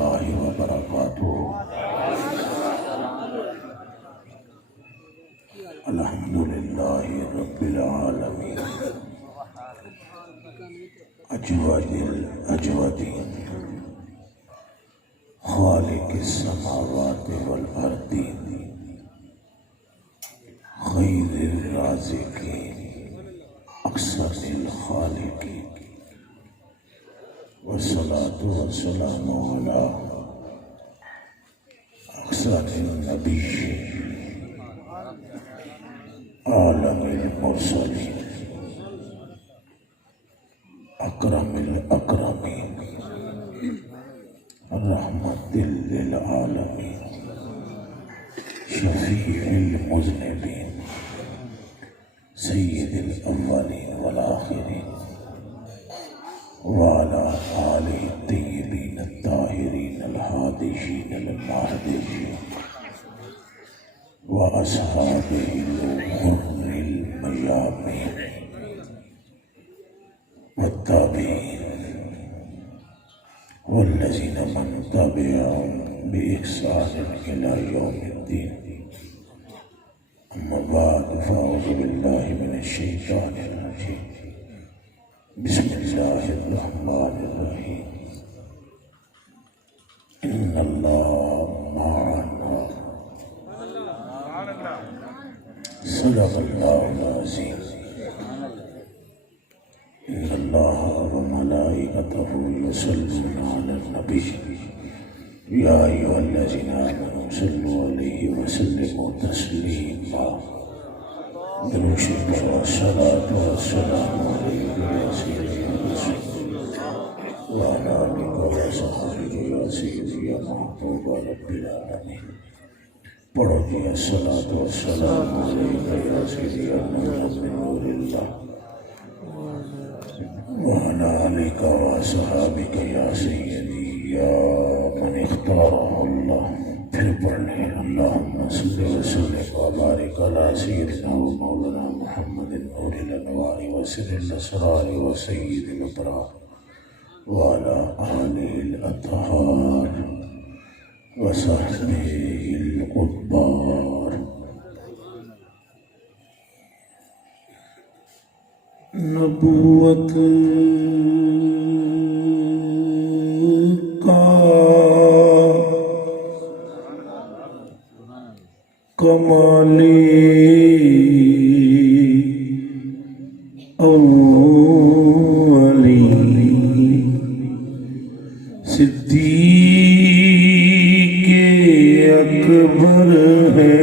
اللہ وبرکاتہ۔ الحمدللہ رب العالمین، اجود الاجودین، خالق السماوات والارضین، خیر الرازقین، اکثر الخالقین، والصلاة والسلام علی اکثر النبیین، عالم المرسلین، اکرم الاکرمین، رحمت للعالمین، شفیع المذنبین، سید الاولین والآخرین، وعلى آلہ الطیبین الطاہرین الہادیین المہدیین، وأصحابه الغر الميامين، والتابعين والذين من تبعهم بإحسان إلى يوم الدين. أما بعد، فأعوذ بالله من الشيطان الرجيم. بسم الله الرحمن الرحيم. إن الله معنا، صدق اللہ العظیم. ان اللہ وملائکتہ یصلون علی النبی یا ایھا الذین آمنوا صلوا علیہ وسلموا تسلیما. درود شریف و صلوات و سلام علیک یا سیدی وعلی آلک و صحبہ یا سیدی یا محبوب رب العالمین. پڑھو جی الصلاۃ والسلام علیک یا سیدی محمد نور اللہ وعلی آلک و صحابک یا سیدی یا من اختارہ اللہ. پھر پڑھنے اللہم صلی وسلم و بارک علی سیدنا و مولانا محمد نور الانوار و سر الاسرار و سید الابرار وعلی آلہ الاطہار وصحبہ القبار. نبوت کا کمالی اولی صدیق اکبر ہے.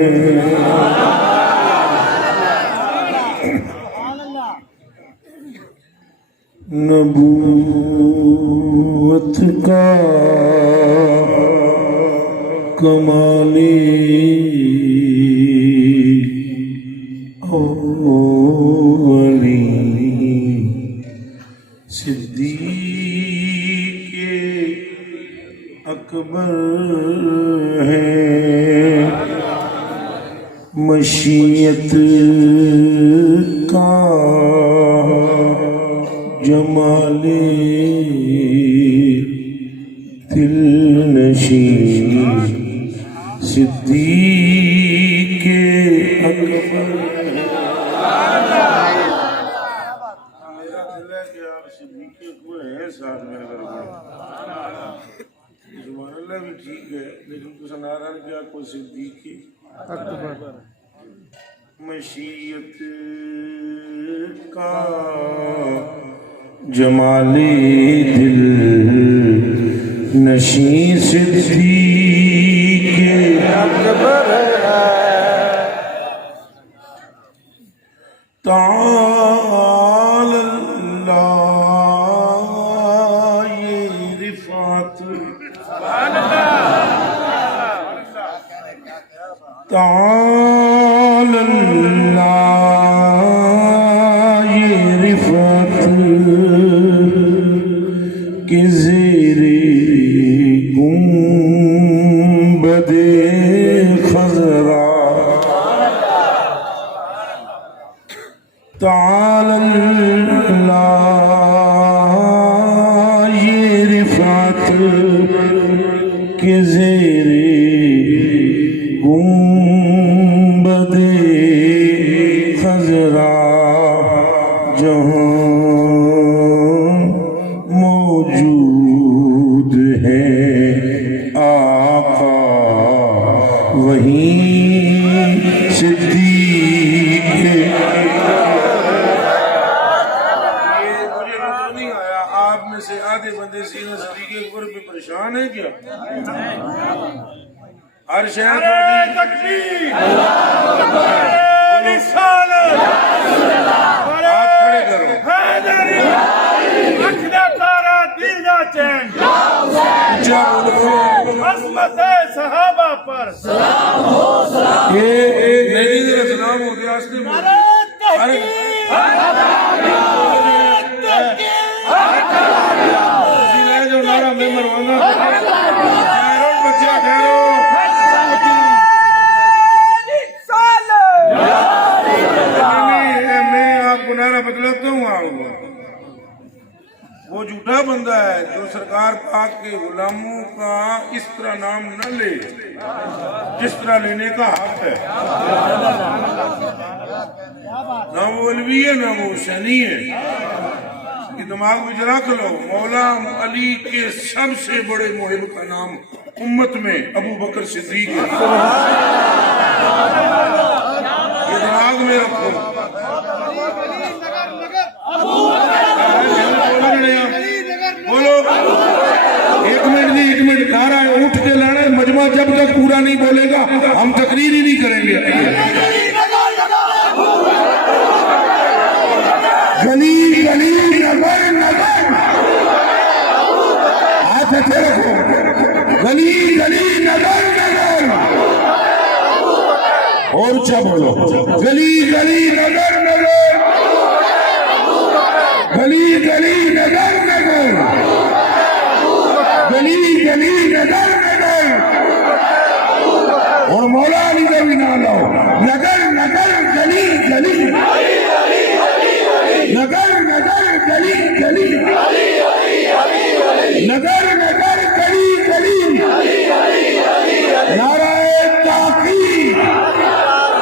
نبوت کا کمالی اولی صدیق اکبر ہے. مشیت کا جمال دل نشین صدیق اکبر. میرا دل ہے کہ آپ صدیق اکبر ہیں ساتھ میں. اگر سبحان اللہ بھی ٹھیک ہے، لیکن تو سنارا نے کیا کوئی صدیق اکبر. مشیت کا جمالی دل نشین صدیق اکبر ہے. تعالی اللہ یہ رفعت، تعالی اللہ یہ رفعت کہ زیر گنبد خضرا، تعالی اللہ یہ رفعت کے زیر گنبد خضرا جہاں موجود ہے آقا وہیں صدیق مجھے نظر نہیں آیا آپ میں سے آدھے بندے سینہ صدیق اکبر پہ پریشان ہیں کیا؟ ہر شہر تکبیر رسالت ہاتھ کھڑے کرو عظمت صحابہ پر یہ نہیں دیر اسلام ہو گیا اس نے جو نعرہ میں مروانا بچہ ٹھہرو میں آپ کو نعرہ بتلاتا ہوں آؤں وہ جھوٹا بندہ ہے جو سرکار پاک کے غلاموں کا اس طرح نام نہ لے جس طرح لینے کا حق ہے نہ وہ علوی ہے نہ وہ حسینی ہے یہ دماغ میں رکھ لو مولا علی کے سب سے بڑے محب کا نام امت میں ابو بکر صدیق ہے یہ دماغ میں رکھو بولو ایک منٹ نعرہ اٹھ کے لانا ہے مجمع جب تک پورا نہیں بولے گا ہم تقریر ہی نہیں کریں گے گلی گلی نگر نگر ہاتھ اچھے رکھو گلی گلی نگر نگر اور اچھا بولو گلی گلی نگر نگر گلی گلی نگر نگر گلی گلی نگر نگر اور مولا علی کا بھی نام لو نگر نگر گلی گلی نگر نگر گلی گلی نگر نگر گلی گلی نعرہ تحقیق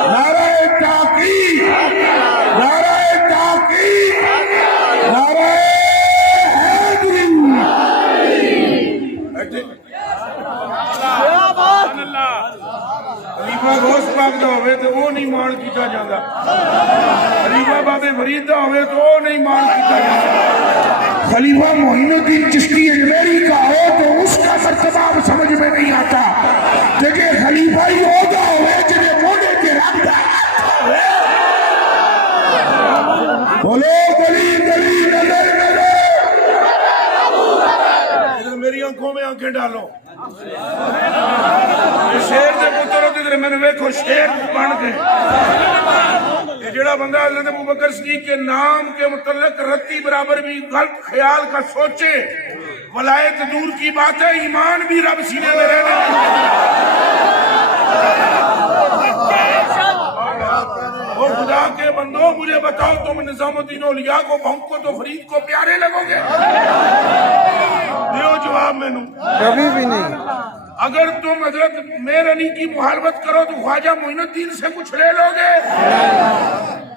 نعرہ تحقیق نعرہ تحقیق نعرہ حیدری خلیفہ غوث پاک دا ہوئے تو وہ نہیں مان کیتا جاندہ خلیفہ بابے فرید دا ہوئے تو وہ نہیں مان کیتا جاندہ خلیفہ معین الدین چشتی اجمیری کا ہو تو اس کا مرتبہ سمجھ میں نہیں آتا لیکن خلیفہ ہی ہوگا ہوئے جنہیں مونے کے رکھ دا بولو گلی گلی نگر نگر میری آنکھوں میں آنکھیں ڈالو شیر دے پتر ہوتے تھے میں نے ویکھو شیر بن گئے یہ جڑا بندہ حضرت ابوبکر صدیق کے نام کے متعلق رتی برابر بھی غلط خیال کا سوچے ولایت دور کی بات ہے ایمان بھی رب سینے میں رہنے وہ خدا کے بندوں مجھے بتاؤ تم نظام الدین اولیاء کو بھونکو تو فرید کو پیارے لگو گے دیو جواب میں نوں کبھی بھی نہیں اگر تم حضرت میر علی کی محاربت کرو تو خواجہ معین الدین سے کچھ لے لو گے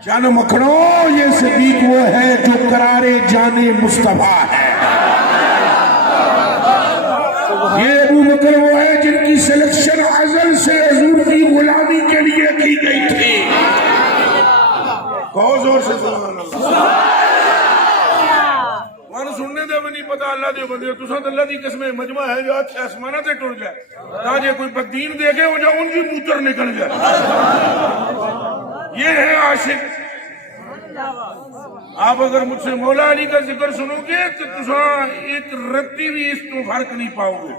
جان مکھنو یہ صدیق وہ ہے جو قرار جان مصطفیٰ ہے یہ ابو بکر وہ ہے جن کی سلیکشن ازل سے حضور کی غلامی کے لیے کی گئی تھی کہو زور سے سبحان اللہ مانو سننے دے بھی نہیں پتا اللہ دے بندے تساں تے اللہ دی قسم مجمع ہے جو ہاتھ آسمانہ تے ٹر جائے تاکہ کوئی بددین دیکھے ہو جائے ان کی موتر نکل جائے یہ ہے عاشق آپ اگر مجھ سے مولا علی کا ذکر سنو گے تو تساں ایک رتی بھی اس تو فرق نہیں پاؤ گے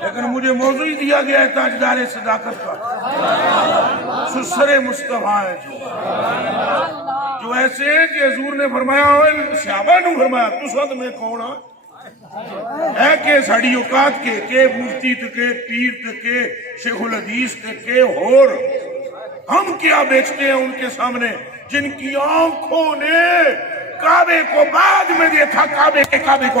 لیکن مجھے موضوع ہی دیا گیا ہے تاجدار صداقت کا سسر مصطفیٰ ہے جو ایسے ہیں کہ حضور نے فرمایا صحابہ نے فرمایا تساں تے میں کون ہاں ہے کہ ساڑی اوقات کے مفتی کے پیر کے شیخ الحدیث کے ہور ہم کیا بیچتے ہیں ان کے سامنے جن کی آنکھوں نے کعبے کو بعد میں دیکھا کعبے کو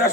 10,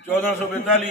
1442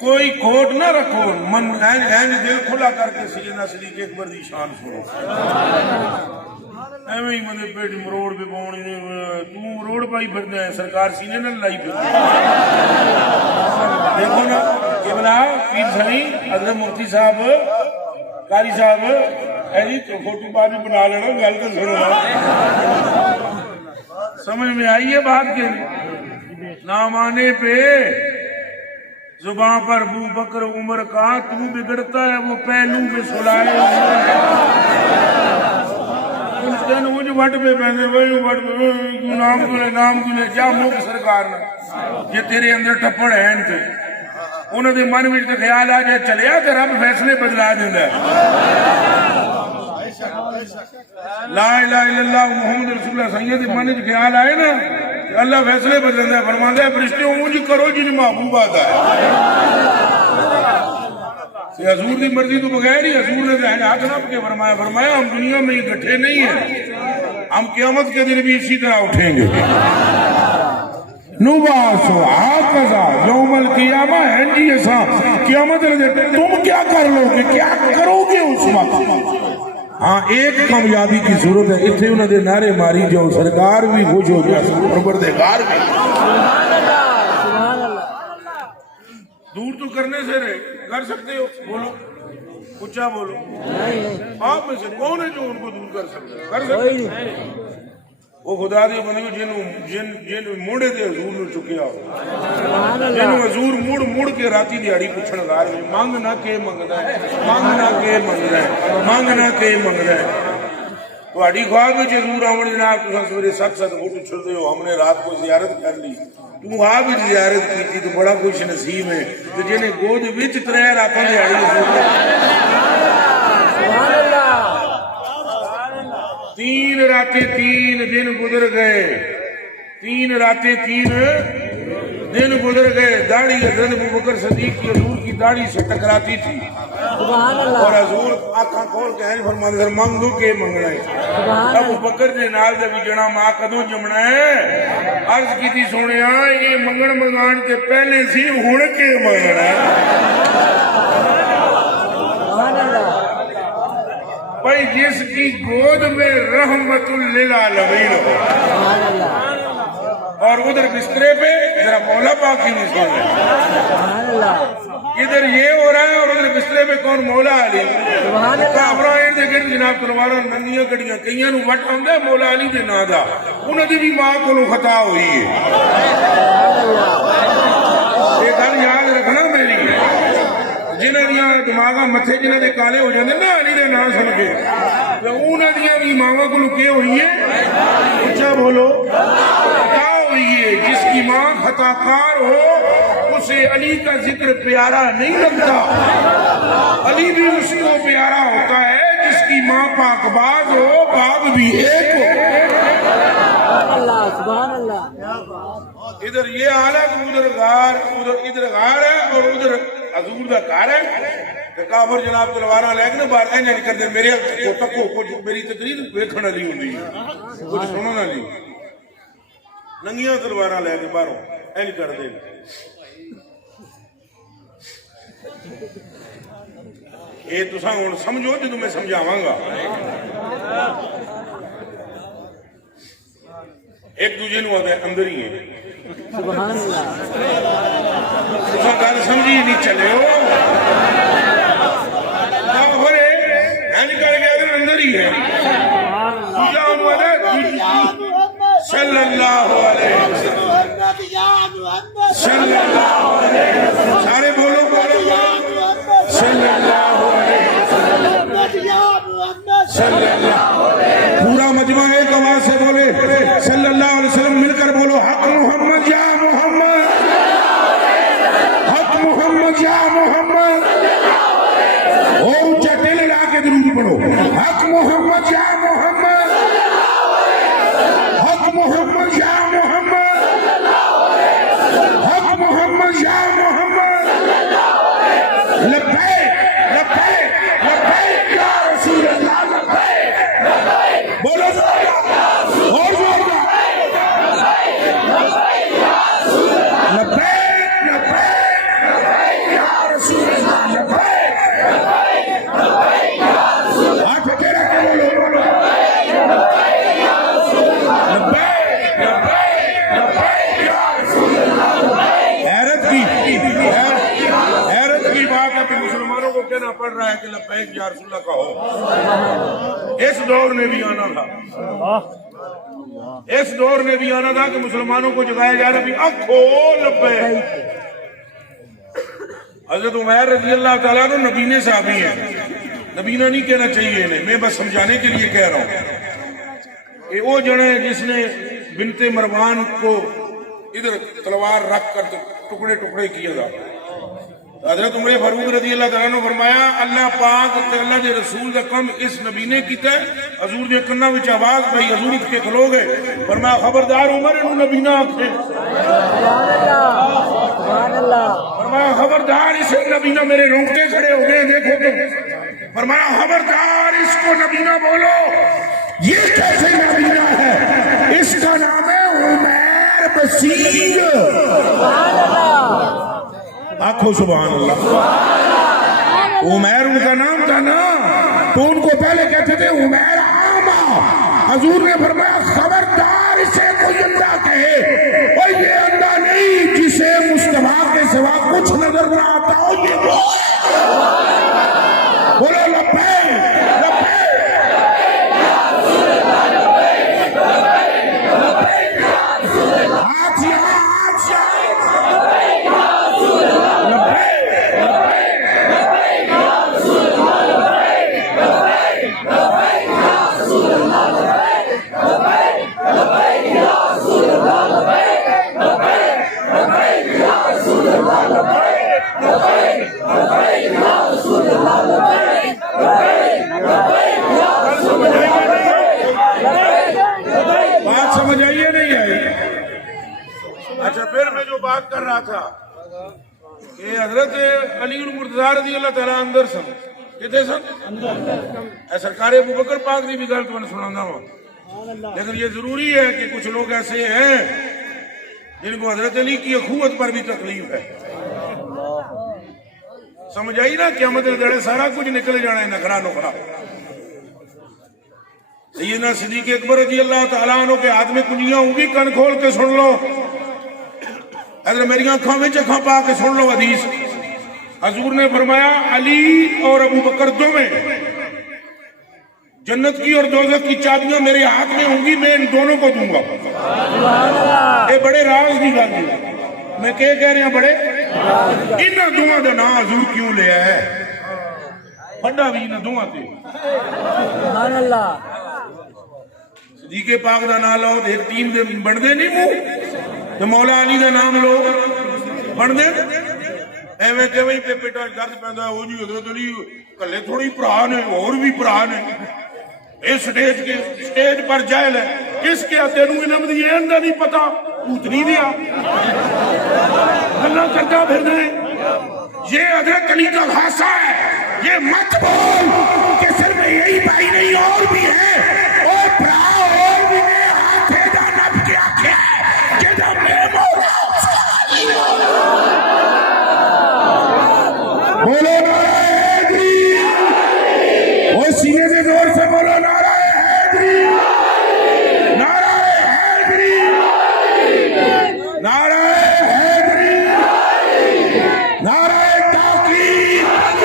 کوئی کھوٹ نہ رکھو، من این دل کھلا کر کے سیدنا صدیق اکبر دی شان سنو۔ ایویں ہی مندے پیٹ مروڑ پہ پاؤنی تو مروڑ پائی پھرنا ہے، سرکار سینے نہ لائی پھر دیکھو نا کہ بلا پیر سنی حضرت مفتی صاحب قاری صاحب ایسی تو فوٹو بعد بھی بنا لینا، گل تو سنو سمجھ میں آئی ہے بات کے نام آنے پہ زباں پر ابو بکر عمر کا تو بگڑتا ہے وہ پہلو میں سلائے اس دن وہ جو وٹ پہ پہنے وہی وٹ پہ نام کلے جا موک سرکار نے یہ تیرے اندر ٹپڑ ہے انتے انہوں نے من میں خیال آ جائے چلے آ رب فیصلے بدلا دیندہ ہے لا الہ الا اللہ محمد رسول اللہ سید من میں خیال آئے نا اللہ فیصلے بدلتا ہے، فرماتا ہے فرشتے اونج کرو جن محبوب آتا ہے حضور کی مرضی تو بغیر ہی حضور نے ہاتھ نپ کے فرمایا ہم دنیا میں اکٹھے نہیں ہیں، ہم قیامت کے دن بھی اسی طرح اٹھیں گے۔ نباس آقضا یوم القیامہ ہیں جی ایسا قیامت تم کیا کر لو گے، کیا کرو گے اس وقت؟ ہاں ایک کامیابی کی ضرورت ہے، اتنے انہوں نے نعرے ماری جو سرکار بھی خوش ہو گیا، پروردگار بھی دور تو کرنے سے رہے کر سکتے ہو، بولو اچھا بولو، آپ میں سے کون ہے جو ان کو دور کر سکتے کر سکتے؟ وہ خدا دے بندیو جن موڑے دے حضور نے چکیا ہو، جن حضور مڑ کے راتی دیاری پچھڑ گار میں مانگ نہ کے منگ رہا ہے، مانگ نہ کے منگ رہا ہے، مانگ نہ کے منگ رہا ہے۔ تو اڑی خواہ میں حضور آمد جناب تو سویرے ساتھ فوٹو چھڑتے ہو، ہم نے رات کو زیارت کر لی، تو آپ بھی زیارت کی تھی تو بڑا خوش نصیب ہے تو جنہیں گود وچ ترے راتوں دیاری تین راتیں تین دن گزر گئے، تین راتیں تین دن گزر گئے، داڑھی حضرت ابوبکر صدیق کی حضور کی داڑھی سے ٹکراتی تھی اور حضور آنکھاں کھول کے ہیں فرماتے ہیں مانگو کے منگنا ہے۔ ابوبکر نے نال دے بھی جنا ماں کدوں جمنا ہے، عرض کی تھی سونیا یہ منگن منگان کے پہلے سی ہن کے منگنا ہے۔ بھائی جس کی گود میں رحمت للعالمین ہو اور ادھر بسترے پہ ذرا مولا پاک کی نہیں سن رہے، ادھر یہ ہو رہا ہے اور ادھر بسترے پہ کون مولا علی کافرہ دیکھیں جناب تلوارا ننیاں کڑیاں کئیاں نو وٹ آندا ہے مولا علی دے نا دا، انہاں دی بھی ماں کولوں خطا ہوئی ہے۔ یہ گل یاد رکھنا میری، جنہاں دیاں دماغاں متھے جنہاں دے کالے ہو جاندے نا علی دے نام سن کے تے انہاں دیاں بھی ماواں کولوں کی ہوئی ہے، اچھا بولو خطا ہوئی ہے۔ جس کی ماں خطا کار ہو اسے علی کا ذکر پیارا نہیں لگتا، علی بھی اس کو پیارا ہوتا ہے جس کی ماں پاک باز ہو، باغ بھی ایک ہو۔ سبحان اللہ۔ ادھر یہ حالت ادھر غار، ادھر غار ہے اور ادھر حضور دا گھر ہے، کافر جناب تلواراں لے کے نا باہر اینج کردے میرے کو تکو کچھ میری تقریر ویکھن والی ہوندی ہے، کچھ سنن والی، ننگیاں تلواراں لے کے باہروں اینج کردے۔ یہ تساں ہن سمجھو جدوں میں سمجھاواں گا، ایک دوجے نوں آدھے اندر ہی ہے، سبحان اللہ، تساں گل سمجھی نہیں چلے ہو اندر ہی ہے، صلی اللہ علیہ وسلم، صلی اللہ علیہ وسلم، سارے بولو صلی اللہ علیہ وسلم، صلی اللہ علیہ وسلم، پورا مجمع ایک آواز سے بولے صلی اللہ علیہ وسلم، مل کر بولو حق محمد یا محمد، حق محمد یا محمد، اونچا دل لا کے درود پڑھو، حق محمد یا محمد، حق محمد یا محمد، حق محمد یا محمد، لبیک لبیک لبیک یا رسول اللہ، لبیک بولو اور بولو لبیک لبیک پڑ رہا ہے کہ لبیک یا رسول اللہ کہو. اس دور نے بھی آنا تھا، اس دور نے بھی آنا تھا کہ مسلمانوں کو جگایا جا رہا بھی اب کھول لبیک. حضرت عمیر رضی اللہ تعالیٰ عنہ نبینے صحابی ہیں، نبینہ نہیں کہنا چاہیے انہیں، میں بس سمجھانے کے لیے کہہ رہا ہوں. یہ وہ جڑے جس نے بنت مروان کو ادھر تلوار رکھ کر ٹکڑے ٹکڑے کیا تھا. حضرت عمر فاروق رضی اللہ تعالیٰ نے فرمایا اللہ پاک تے اللہ دے رسول دا کم اس نبی نے کیتا ہے. حضور دے کنا وچ آواز پئی، حضور اٹھ کے کھلو گئے، فرمایا خبردار عمر انہوں نبی نہ آکھے. فرمایا خبردار اس نبی نہ، میرے رونگٹے کھڑے ہو گئے دیکھو تو. فرمایا خبردار اس کو نبی نہ بولو، یہ کیسے نبی نہ ہے، اس کا نام ہے عمیر بصیر. آنکھوں سبحان اللہ. عمیر ان کا نام تھا نا، تو ان کو پہلے کہتے تھے عمیر عامہ. حضور نے فرمایا خبردار اسے کوئی اندھا کہے، اور یہ اندھا نہیں جسے مصطفیٰ کے سوا کچھ نظر نہ آتا ہو، یہ بولو لبیک لبیک. ہاتھ یہاں ہاتھ بات سمجھ آئیے نہیں آئی؟ اچھا پھر میں جو بات کر رہا تھا کہ حضرت علی المرتضیٰ رضی اللہ تعالیٰ اندر سن کتنے سن اے سرکار ابوبکر پاک نے بھی گل تو میں سنانا ہوں. لیکن یہ ضروری ہے کہ کچھ لوگ ایسے ہیں جن کو حضرت علی کی اخوت پر بھی تکلیف ہے. سمجھ آئی نا؟ قیامت کے دڑے سارا کچھ نکل جانا ہے نخرا نخرا. سیدنا صدیق اکبر رضی اللہ تعالیٰ عنہ کے ہاتھ میں کنجیاں ہوں گی، کن کھول کے سن لو. اگر میری آنکھوں میں چکھاں پا کے سن لو حدیث. حضور نے فرمایا علی اور ابو بکر دو میں جنت کی اور دوزخ کی چابیاں میرے ہاتھ میں ہوں گی، میں ان دونوں کو دوں گا. یہ بڑے راز کی گل ہے. میں کہہ رہے ہیں بڑے انہاں دوواں دا نام حضور کیوں لیا ہے؟ پھڈا بھی انہاں دوواں تے سبحان اللہ. صدیق پاک دا نام لو تے ایک ٹیم دے بندے نہیں منہ، تے مولا علی دا نام لو بندے ایویں کیویں پہ پیٹا درد پیندا ہے. وہ جی حضرت علی کلے تھوڑی بھرا نے، اور بھی بھرا نے. اس سٹیج پر جائل ہے کس کے تینوں علم دی ایندا نہیں پتا، اتنی دیا اللہ کرتا پھر دے. یہ حضرت علی کا خاصہ ہے. یہ مت بول کہ صرف یہی بھائی نہیں اور بھی ہے، اور بھرا اور بھی نے ہاتھے دا نب کے آکھے جدہ میں مولا بولو نعرہ حیدری، وہ سینے سے زور سے بولو نعرہ حیدری، نعرہ حیدری، نعرہ حیدری، نعرہ تحقیق،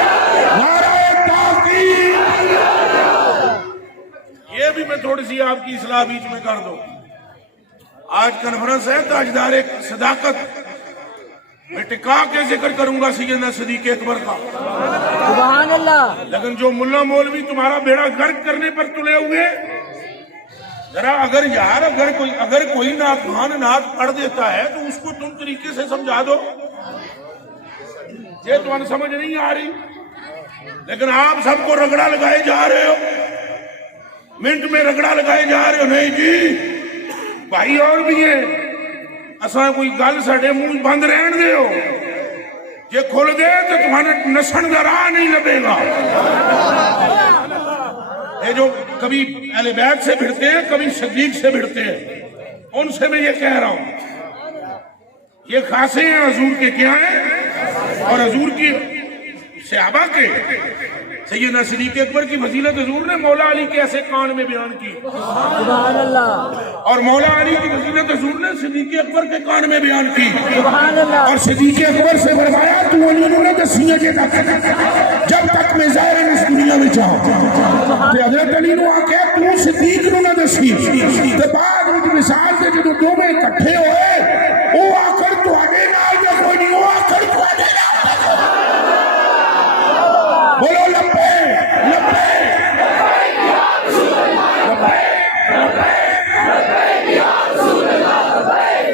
نعرہ تحقیق. یہ بھی میں تھوڑی سی آپ کی اصلاح بیچ میں کر دوں. آج کنفرنس ہے تاجدار صداقت، میں ٹکا کے ذکر کروں گا سیدنا صدیق اکبر کا سبحان اللہ. لیکن جو ملا مولوی تمہارا بیڑا غرق کرنے پر تلے ہوئے، ذرا اگر یار اگر کوئی نعت نعت پڑھ دیتا ہے تو اس کو تم طریقے سے سمجھا دو. یہ تمہیں سمجھ نہیں آ رہی، لیکن آپ سب کو رگڑا لگائے جا رہے ہو، منٹ میں رگڑا لگائے جا رہے ہو. نہیں جی بھائی اور بھی ہیں، اساں کوئی گل ساڈے منہ بند رہن دے ہو، جے کھل دے تو تمہارے نسن دا راہ نہیں لبے گا. یہ جو کبھی اہل بیت سے بھڑتے ہیں، کبھی صدیق سے بھڑتے ہیں، ان سے میں یہ کہہ رہا ہوں یہ خاصے ہیں حضور کے کیا ہیں اور حضور کی صحابہ کے. سیدنا صدیق اکبر کی فضیلت حضور نے مولا علی کے ایسے کان میں بیان کی سبحان اللہ. اور مولا علی کی فضیلت حضور نے صدیق اکبر کے کان میں بیان کی سبحان اللہ. اور صدیق اکبر سے فرمایا تو علی نے دسیاں جے تک جب جب تک میں ظاہر اس دنیا میں چاہوں تے حضرت علی نو آکھیا تو صدیق نو نہ دسی تے بعد وچ مثال تے جدوں دوویں اکٹھے ہوئے او آکھر تواڈے نال دا کوئی نہیں او آکھر تواڈے نال بولو لبے لبے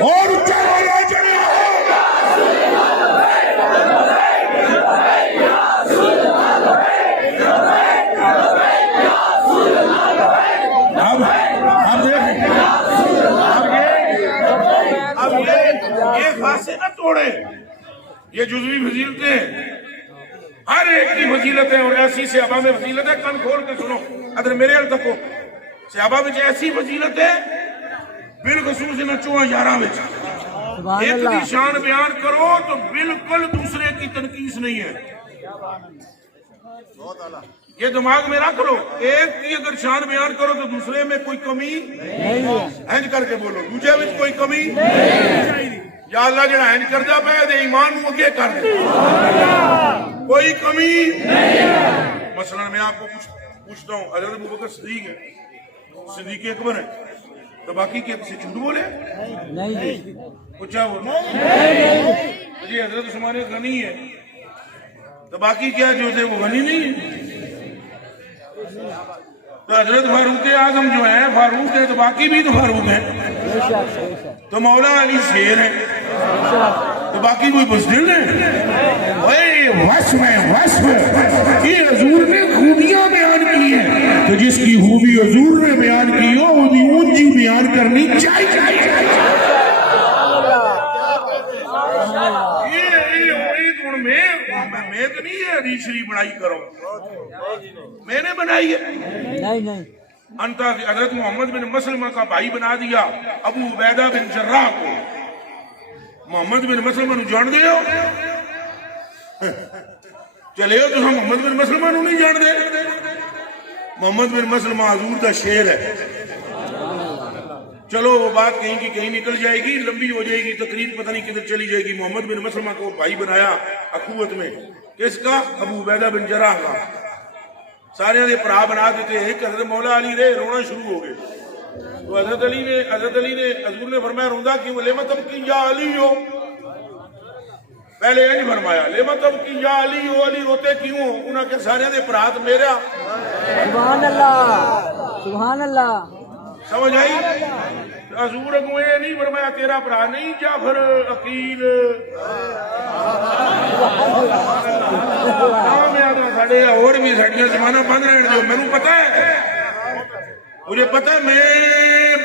اور اچھا بولو جڑے یہ خاصے نہ توڑے، یہ جزوی فضیلتیں ہر ایک کی فضیلت ہے، اور ایسی صحابہ میں فضیلت ہے، کن کھول کے سنو ادھر میرے ال تکو صحابہ میں ایسی فضیلت ہے بالخصوص ان 4 میں ایک کی شان بیان کرو تو بالکل دوسرے کی تنقیص نہیں ہے، یہ دماغ میں رکھ لو، ایک کی اگر شان بیان کرو تو دوسرے میں کوئی کمی ہینج کر کے بولو دوسرے میں کوئی کمی یا اللہ جڑا ہینج کر جا پہ دے ایمان نو اگے کر دے کوئی کمی مثلا میں آپ کو پوچھتا ہوں حضرت ابوبکر صدیق ہے، صدیق اکبر ہے تو باقی کیا کسی جھوٹ بولے نہیں پوچھا وہ جی حضرت عثمان غنی ہے تو باقی کیا جو تھے وہ غنی نہیں ہے، تو حضرت فاروق اعظم جو ہے فاروق ہے تو باقی بھی تو فاروق ہیں، تو مولا علی شیر ہے تو باقی کوئی بزدل ہے، وصف ہے وصف یہ حضور نے خوبیاں بیان کی ہیں تو جس کی خوبی حضور نے بیان کی ہو وہ بھی اونچی بیان کرنی چاہیے۔ میں تو نہیں ہے حدیث شریف بڑائی کرو، میں نے بنائی ہے، نہیں انتا حضرت محمد بن مسلمہ کا بھائی بنا دیا ابو عبیدہ بن جراح کو، محمد بن مسلمہ نو جان دے ہو چلے ہو تو ہم محمد بن مسلمہ نو نہیں جان دے، محمد بن مسلمہ حضور دا شیر ہے، چلو وہ بات کہیں کی کہیں نکل جائے گی، لمبی ہو جائے گی، تقریر پتہ نہیں کدھر چلی جائے گی۔ محمد بن مسلمہ کو بھائی بنایا اخوت میں، کس کا؟ ابو عبیدہ بن جراح کا، سارے نے پرا بنا دیتے ہیں کہ حضرت مولا علی رے رونا شروع ہو گئے، تو حضرت علی نے حضور نے فرمایا روندا کیوں؟ لما تبکی یا علی ہو، پہلے یہ نہیں فرمایا لما تبکی یا علی ہو، علی روتے کیوں؟ انہاں کے سارے نے پرات میرا سبحان اللہ سبحان اللہ، سمجھ آئی؟ حضور کو یہ نہیں فرمایا تیرا برا نہیں جعفر عقیل نام یاد ہے ساڑے اور بھی ساڑیاں زمانہ بند رہنے جو میں نے پتا ہے، مجھے پتا ہے میں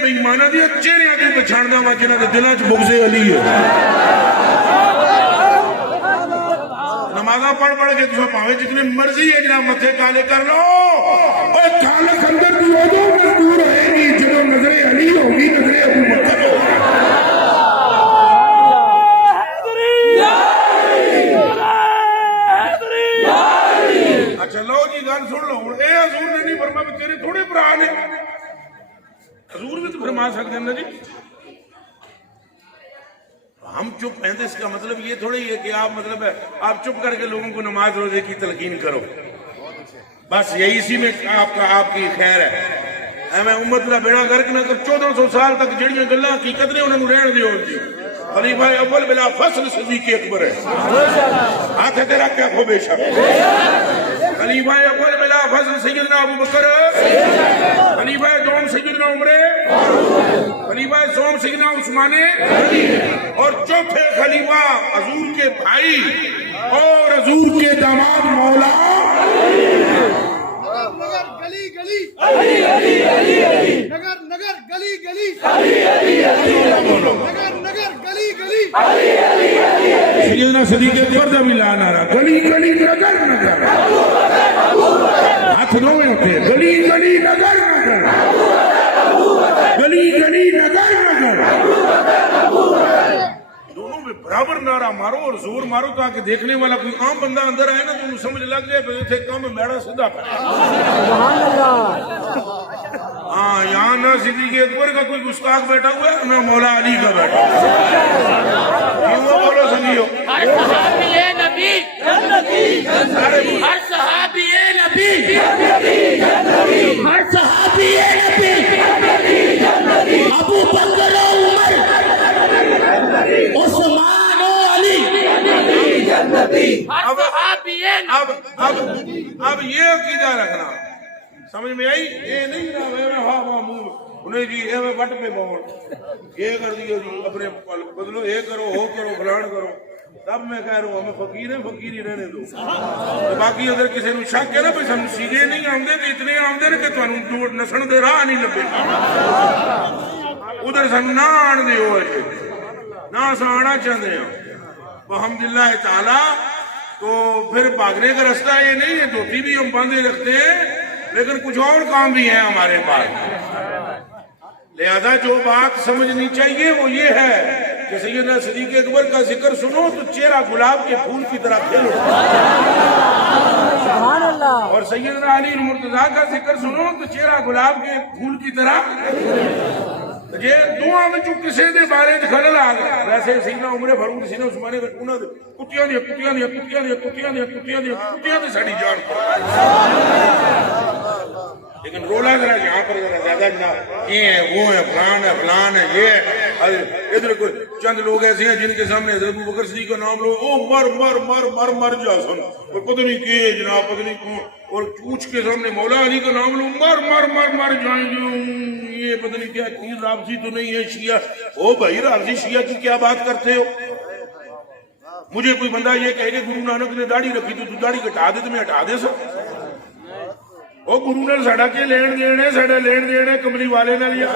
بیمانہ دی اچھے نہیں آتی پچھاندہ ہوا جنہ دے دلہ چھ بغض علی ہے، نمازہ پڑھ کے تو پاوے جتنے مرضی ہے جنہ متھے کالے کر لو، اور کالک اندر دو دو مزدور رہے گی جنہوں نظر علی ہوگی نظر ابو بکر ہوگی۔ اچھا لو جی گان سن لو، اے حضور نے نہیں فرمایا تیرے تھوڑے برا نے، حضور بھی تو فرما سکتے ہیں نا جی، ہم چپ ہیں تو اس کا مطلب یہ تھوڑی ہے کہ آپ مطلب ہے آپ چپ کر کے لوگوں کو نماز روزے کی تلقین کرو، بس یہی اسی میں آپ کی خیر ہے، میں امت کا بیڑا گرک نہ کر 1400 سال تک جڑیاں گلاں حقیقت نے انہوں نے رہن دیو جی، خلیفہ اول بلا فصل صدیق اکبر ہے، ہاتھ ہے تیرا کیا کھو بے شک، خلیفہ اول بلا فصل سیدنا ابو بکر، خلیفہ دوم سیدنا عمر، خلیفہ سوم سیدنا عثمان، اور چوتھے خلیفہ حضور کے بھائی اور حضور کے داماد مولا نگر گلی گلی علی علی علی علی نگر نگر گلی گلی علی علی علی نگر نگر گلی گلی علی علی علی سیدنا صدیق اکبر دا بھی لا نعرہ گلی گلی نگر نگر، ہاتھ دو میں اٹھے گلی گلی نگر نگر، گلی گلی نگر نگر، دونوں میں برابر نعرہ مارو اور زور مارو تاکہ دیکھنے والا کوئی عام بندہ اندر آئے نا تو انہوں سمجھ لگ جائے پھر تھے کام میڑا صدا کرے، سبحان اللہ ہاں یہاں نہ صدیق اکبر کا کوئی گستاخ بیٹھا ہوا ہے نہ مولا علی کا بیٹھا ہوا ہے. کیوں بولو سنگیو؟ ہر صحابی نبی جنتی جنتی ہر صحابی نبی جنتی جنتی ہر صحابی نبی جنتی جنتی ابو بکر و عمر جنتی عثمان و علی جنتی جنتی ہر صحابی اب یہ عقیدہ رکھنا سمجھ میں آئی. یہ نہیں نا ہاں منہ انہیں جی اے وٹ پہ بہن یہ کر دیو جی اپنے بدلو یہ کرو ہو کرو فلان کرو. تب میں کہہ رہا ہوں ہمیں فقیر ہیں فقیر ہی رہنے دو. باقی اگر کسی نے شک ہے نا بھائی سن سیدھے نہیں آمدے تو اتنے آمدے کہ تمہیں نسن دے راہ نہیں لبے ادھر سن نہ آن دے ہو نہ آنا چاہتے ہیں الحمدللہ تعالی. تو پھر بھاگنے کا رستہ یہ نہیں ہے. دھوتی بھی ہم باندھے رکھتے ہیں لیکن کچھ اور کام بھی ہیں ہمارے پاس. لہذا جو بات سمجھنی چاہیے وہ یہ ہے کہ سیدنا صدیق اکبر کا ذکر سنو تو چہرہ گلاب کے پھول کی طرح کھل اٹھتا ہے. سبحان اللہ. اور سیدنا علی المرتضیٰ کا ذکر سنو تو چہرہ گلاب کے پھول کی طرح. یہ دعا میں جو کسی دے بارے خلل آ گیا ویسے سیدنا عمر فاروق سیدنا عثمان نے انہاں دے کتیاں دی ساڈی جان کو. لیکن رولا ذرا یہاں پر ذرا زیادہ جناب یہ ہے وہ ہے فلان ہے یہ ہے. ادھر کوئی چند لوگ ایسے ہیں جن کے سامنے حضرت ابوبکر صدیق کا نام لو او مر جا سن اور پتہ نہیں کہ جناب پتہ نہیں کون. اور پوچھ کے سامنے مولا علی کا نام لو مر جائیں گے. یہ پتہ نہیں کیا چیز رافضی تو نہیں ہے شیعہ. او بھائی رافضی شیعہ کی کیا بات کرتے ہو؟ مجھے کوئی بندہ یہ کہے کہ گرو نانک نے داڑھی رکھی تو داڑھی کٹا دے تو میں ہٹا دے سر. وہ گرو نے ساڈا کے لین دینے ساڈا لین دینے کملی والے نال یار.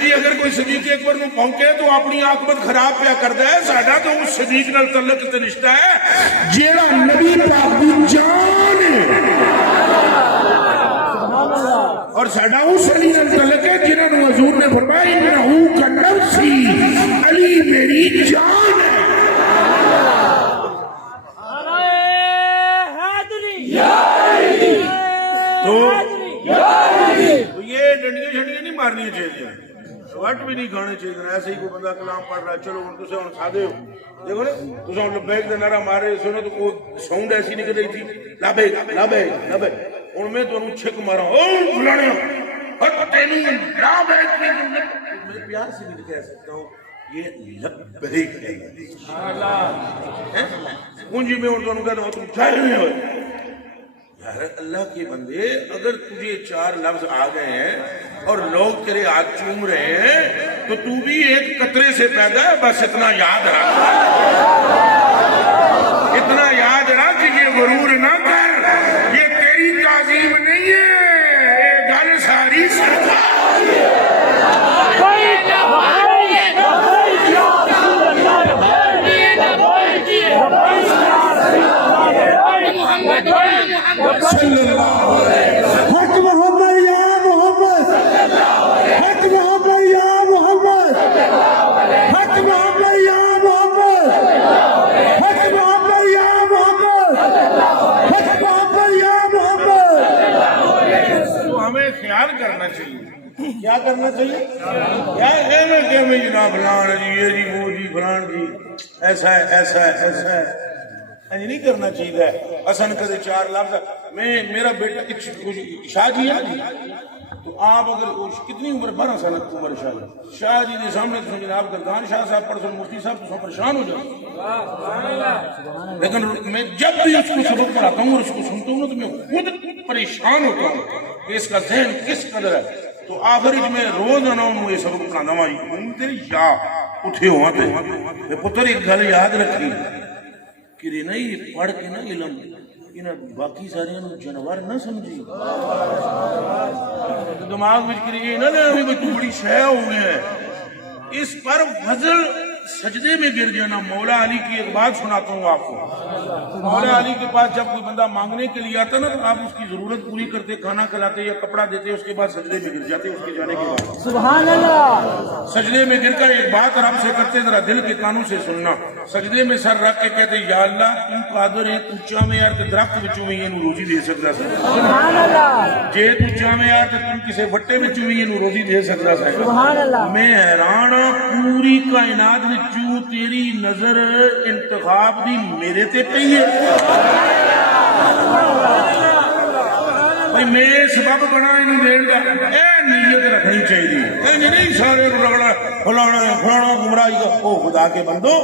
جی اگر کوئی صدیق اکبر نو پونکے تو اپنی عاقبت خراب پیا کردا ہے. ساڈا تو اس صدیق نال تعلق تے رشتہ ہے جیڑا نبی پاک دی جان ہے اور ساڈا اس علی نال تعلق ہے جنہاں نو حضور نے فرمایا انہو کا نفسی علی میری جان ہے. تو یہ ڈنڈیاں شنڈیاں نہیں مارنی چاہیے وٹ بھی نہیں کھانے چاہیے. ایسے ہی کوئی بندہ کلام پڑھ رہا ہے چلو ہوں تسے ہوں سادے ہو دیکھو نا تسے ہوں لبیک دے نعرہ مار رہے سنو تو وہ ساؤنڈ ایسی نکل رہی تھی لبیک ہوں میں تو انہوں چھک مارا او بھلانے تینوں لبیک میں پیار سے نہیں کہہ سکتا ہوں یہ لبیک ہے. کنجی میں ہوں تو انہوں کہتا ہوں تم چاہے نہیں ہو یار اللہ کے بندے اگر تجھے 4 لفظ آ گئے ہیں اور لوگ تیرے ہاتھ چوم رہے ہیں تو تو بھی ایک قطرے سے پیدا ہے. بس اتنا یاد رکھ کہ یہ غرور نہ کر. یہ تیری تعظیم نہیں ہے یہ گل ساری سرکار ہے. حق محمد یا محمد حق محمد یا محمد حق محمد یا محمد حق محمد یا محمد حق محمد یا محمد. تو ہمیں خیال کرنا چاہیے. کیا کرنا چاہیے؟ کیا کہنا کہ ہمیں جناب فلان ہے جی یہ جی وہ جی فلان جی ایسا ہے نہیں کرنا چاہیے. حسن کدے 4 لفظ میرا بیٹا شاہ جی ہے تو آپ اگر کتنی عمر 12 سال عمر شاہ جی کے سامنے تو جناب گردان شاہ صاحب پرسوں مفتی صاحب تو پریشان ہو جاتے. لیکن میں جب بھی اس کو سبق پڑھاتا ہوں اور اس کو سنتا ہوں تو میں خود پریشان ہوتا ہوں کہ اس کا ذہن کس قدر ہے. تو آخری میں روز آنا ہوں یہ سبق پڑھانا ہوں یا اٹھے ہوا تھے پتر ایک گل یاد رکھی کہ نہیں پڑھ کے نہ علم باقی سارے جانور نہ سمجھی دماغ میں کری نہ تو بڑی شے ہو گئی ہے. اس پر فضل سجدے میں گر جانا. مولا علی کی ایک بات سناتا ہوں آپ کو. مولا علی کے پاس جب کوئی بندہ مانگنے کے لیے آتا نا تو آپ اس کی ضرورت پوری کرتے, کھانا کھلاتے یا کپڑا دیتے, اس کے بعد سجدے میں گر جاتے اس کے جانے کے بعد. سبحان اللہ. سجدے میں گر کر ایک بات رب سے کرتے, ذرا دل کے کانوں سے سننا. سجدے میں سر رکھ کے کہتے یا اللہ تو قادر ہے, تو چاہے یار کہ درخت وچوں میں اینو روزی دے سکدا سی. سبحان اللہ. جے تو چاہے یار کہ تو کسے وٹے وچوں بھی اینو روزی دے سکدا سی. سبحان اللہ. میں حیران ہاں, پوری کائنات وچوں تیری نظر انتخاب دی میرے تے پئی ہے. بھائی میں سبب بنا انہوں دین دا, اے نیت رکھنی چاہیے. اے نہیں سارے رگڑا فلانا گمراہی کا. او خدا کے بندو,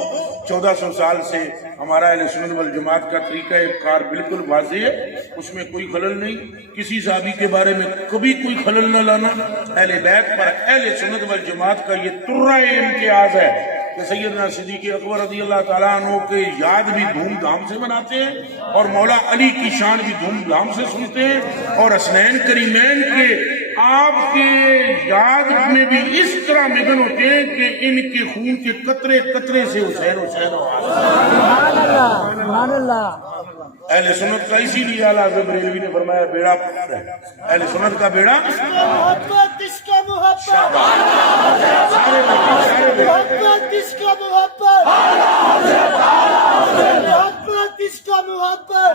1400 سال سے ہمارا اہل سنت والجماعت کا طریقہ کار بالکل واضح ہے, اس میں کوئی خلل نہیں. کسی صحابی کے بارے میں کبھی کوئی خلل نہ لانا. اہل بیت پر اہل سنت والجماعت کا یہ ترہ امتیاز ہے کہ سیدنا صدیق اکبر رضی اللہ تعالیٰ عنہ کے یاد بھی دھوم دھام سے مناتے ہیں, اور مولا علی کی شان بھی دھوم دھام سے سنتے ہیں, اور حسنین کریمین کے آپ کے یاد میں بھی اس طرح مگن ہوتے ہیں کہ ان کے خون کے قطرے قطرے سے حسین حسین ہو. سبحان اللہ. سبحان اللہ. اہل سنت کا اسی لیے اعلیٰ حضرت بریلوی نے فرمایا بیڑا پار ہے. اہل سنت کا بیڑا محبت اس کا محبت, محبت اس کا محبت, محبت اس کا محبت,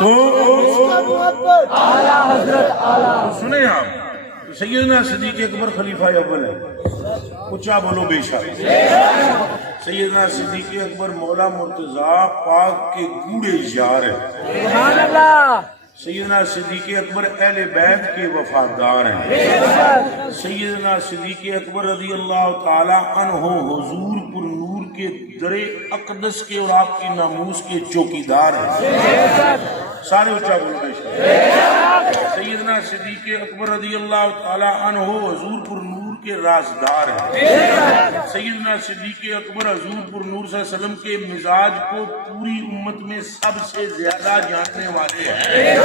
تو اعلیٰ حضرت اعلیٰ. سنیں آپ, سیدنا صدیق اکبر خلیفہ اول ہے. اچھا بولو بے شک. سیدنا صدیق اکبر مولا مرتضیٰ پاک کے گوڑے یار ہیں. سبحان اللہ. سیدنا صدیق اکبر اہل بیت کے وفادار ہیں. سیدنا صدیق اکبر رضی اللہ تعالی عنہ حضور پر نور کے در اقدس کے اور آپ کی ناموس کے چوکیدار ہیں. سارے اچھا بولو بے شک. سیدنا صدیق اکبر رضی اللہ تعالی عنہ حضور پر نور کے رازدار ہیں. سیدنا صدیق اکبر حضور پر نور صلی اللہ علیہ وسلم کے مزاج کو پوری امت میں سب سے زیادہ جاننے والے ہیں.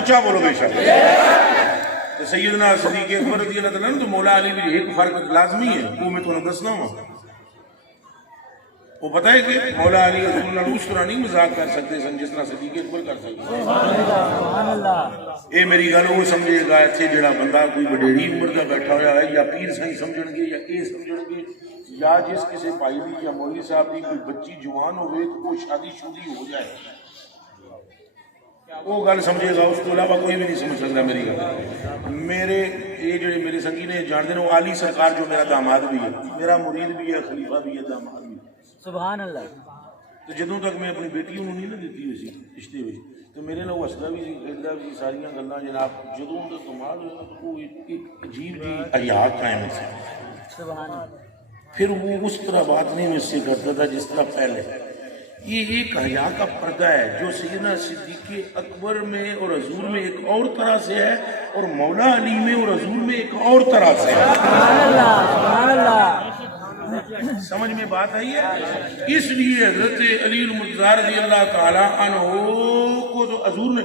اچھا بولو بے شک. سیدنا صدیق اکبر رضی اللہ تعالیٰ عنہ تو مولا علی بھی ایک فرق لازمی ہے, وہ میں تو دسنا ہوں. وہ پتہ ہے کہ مولا علی رضی اللہ اس طرح نہیں مذاق کر سکتے سن جس طرح صدیق اکبر کر سکتے. سبحان اللہ. اے میری گل وہ سمجھے گا اتنے جڑا بندہ کوئی وڈیری عمر کا بیٹھا ہوا ہے, یا پیر سائیں سمجھن گے, یا اے سمجھن گے, یا جس کسی بھائی دی یا مولوی صاحب دی کوئی بچی جوان ہوئے تو وہ شادی شدی ہو جائے, وہ گل سمجھے گا. اس کو علاوہ کوئی بھی نہیں سمجھ سکتا میری گل. میرے یہ جڑے میرے سنگی نے جانتے ہیں, وہ علی سرکار جو میرا داماد بھی ہے, میرا مرید بھی ہے, خلیفہ بھی ہے, داماد بھی ہے. سبحان اللہ. تو جدوں تک میں اپنی بیٹی انہوں نہیں نہ دیتی ہوئی سی رشتے میں, تو میرے نال ہسدا بھی سی, کھیلدا بھی سی, ساریاں گلاں جناب. جدوں دا کمال ہویا تو وہ ایک عجیب جی حیا قائم سی. سبحان اللہ. پھر وہ اس طرح بات نہیں مجھ سے کرتا تھا جس طرح پہلے. یہ ایک حیا کا پردہ ہے جو سیدنا صدیق اکبر میں اور حضور میں ایک اور طرح سے ہے, اور مولا علی میں اور حضور میں ایک اور طرح سے ہے. سبحان اللہ. سبحان اللہ. سمجھ میں بات آئی ہے. اس لیے حضرت علی المرتضیٰ رضی اللہ تعالی عنہ کو تو حضور نے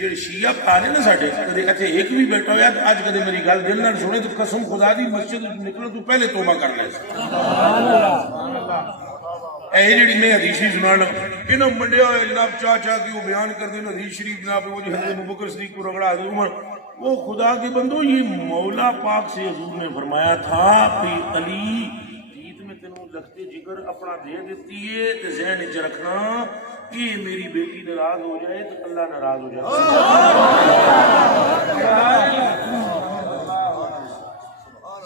جڑے شیعہ پانے نا ساڈے, کدے اتنے ایک بھی بیٹھا ہوا تو اج کدے میری گل دل نال سنے تو قسم خدا دی مسجد نکلو تو پہلے توبہ کر لے. اے جڑی میں حدیث سنان انہاں منڈیا ہوا جناب چاہ چاہ کے وہ بیان کر دیں حدیث شریف جناب, وہ حضرت ابوبکر صدیق کو رگڑا حضرت عمر. وہ خدا کے بندو, یہ مولا پاک سے حضور نے فرمایا تھا کہ علی جیت میں تینوں لگتے جگر اپنا دے دیتی ہے, تو ذہن وچ رکھنا کہ میری بیٹی ناراض ہو جائے تو اللہ ناراض ہو جائے.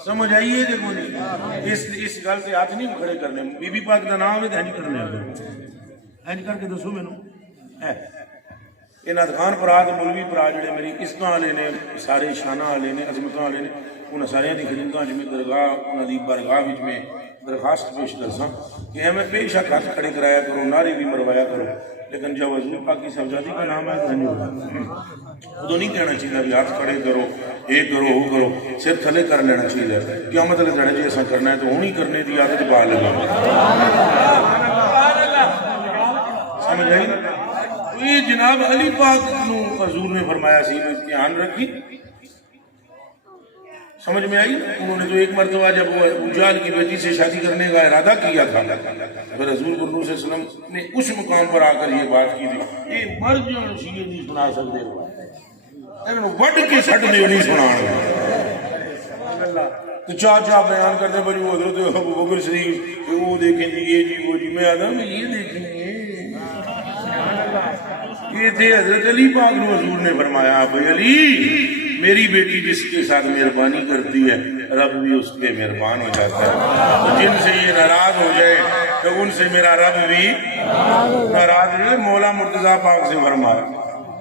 سمجھ آئیے کہ کوئی نہیں. اس گل سے ہاتھ نہیں کھڑے کرنے. بی بی پاک کا نام ہے تو نہیں کرنے, اینج کر کے دسو مینوں. یہ نعت خان پرا تے مولوی پرا جڑے میری عزتاں والے نے, سارے شاناں والے نے, عظمتاں والے نے, انہاں سارے دی خدمتاں وچ میں درگاہ انہاں دی بارگاہ وچ میں درخواست پیش کرساں کہ ہمیں بے شک ہاتھ کھڑے کرایا کرو, نعرے بھی مروایا کرو, لیکن جب حضور پاک کی صاحبزادی کا نام ہے تو ادو نہیں کہنا چاہیے بھی ہاتھ کھڑے کرو, یہ کرو, وہ کرو, سر تھلے کر لینا چاہیے. کیا مطلب کہنا جی ایسا کرنا ہے تو ہوں ہی کرنے کی عادت پا لگا. سمجھ آئی. یہ جناب علی پاک نو حضور نے فرمایا سی, دھیان رکھی. سمجھ میں آئی؟ انہوں نے تو ایک مرتبہ جب وہ ابو جہل کی بیٹی سے شادی کرنے کا ارادہ کیا تھا، پھر حضور صلی اللہ علیہ وسلم نے اس مقام پر آ کر یہ بات کی تھی، یہ مرد جو شیعہ نہیں سنا سکتے، انہوں وڈ کے سٹ دے نہیں سنا تو چاچا بیان کرتے بھائی وہ حضرت ابو بکر صدیق وہ دیکھیں جی یہ جی وہ جی، میں آدھا میں یہ دیکھیں گے یہ تھے حضرت علی پاک نے حضور نے فرمایا بھائی علی میری بیٹی جس کے ساتھ مہربانی کرتی ہے رب بھی اس پہ مہربان ہو جاتا ہے، تو جن سے یہ ناراض ہو جائے تو ان سے میرا رب بھی ناراض ہے۔ مولا مرتضیٰ پاک سے فرمایا،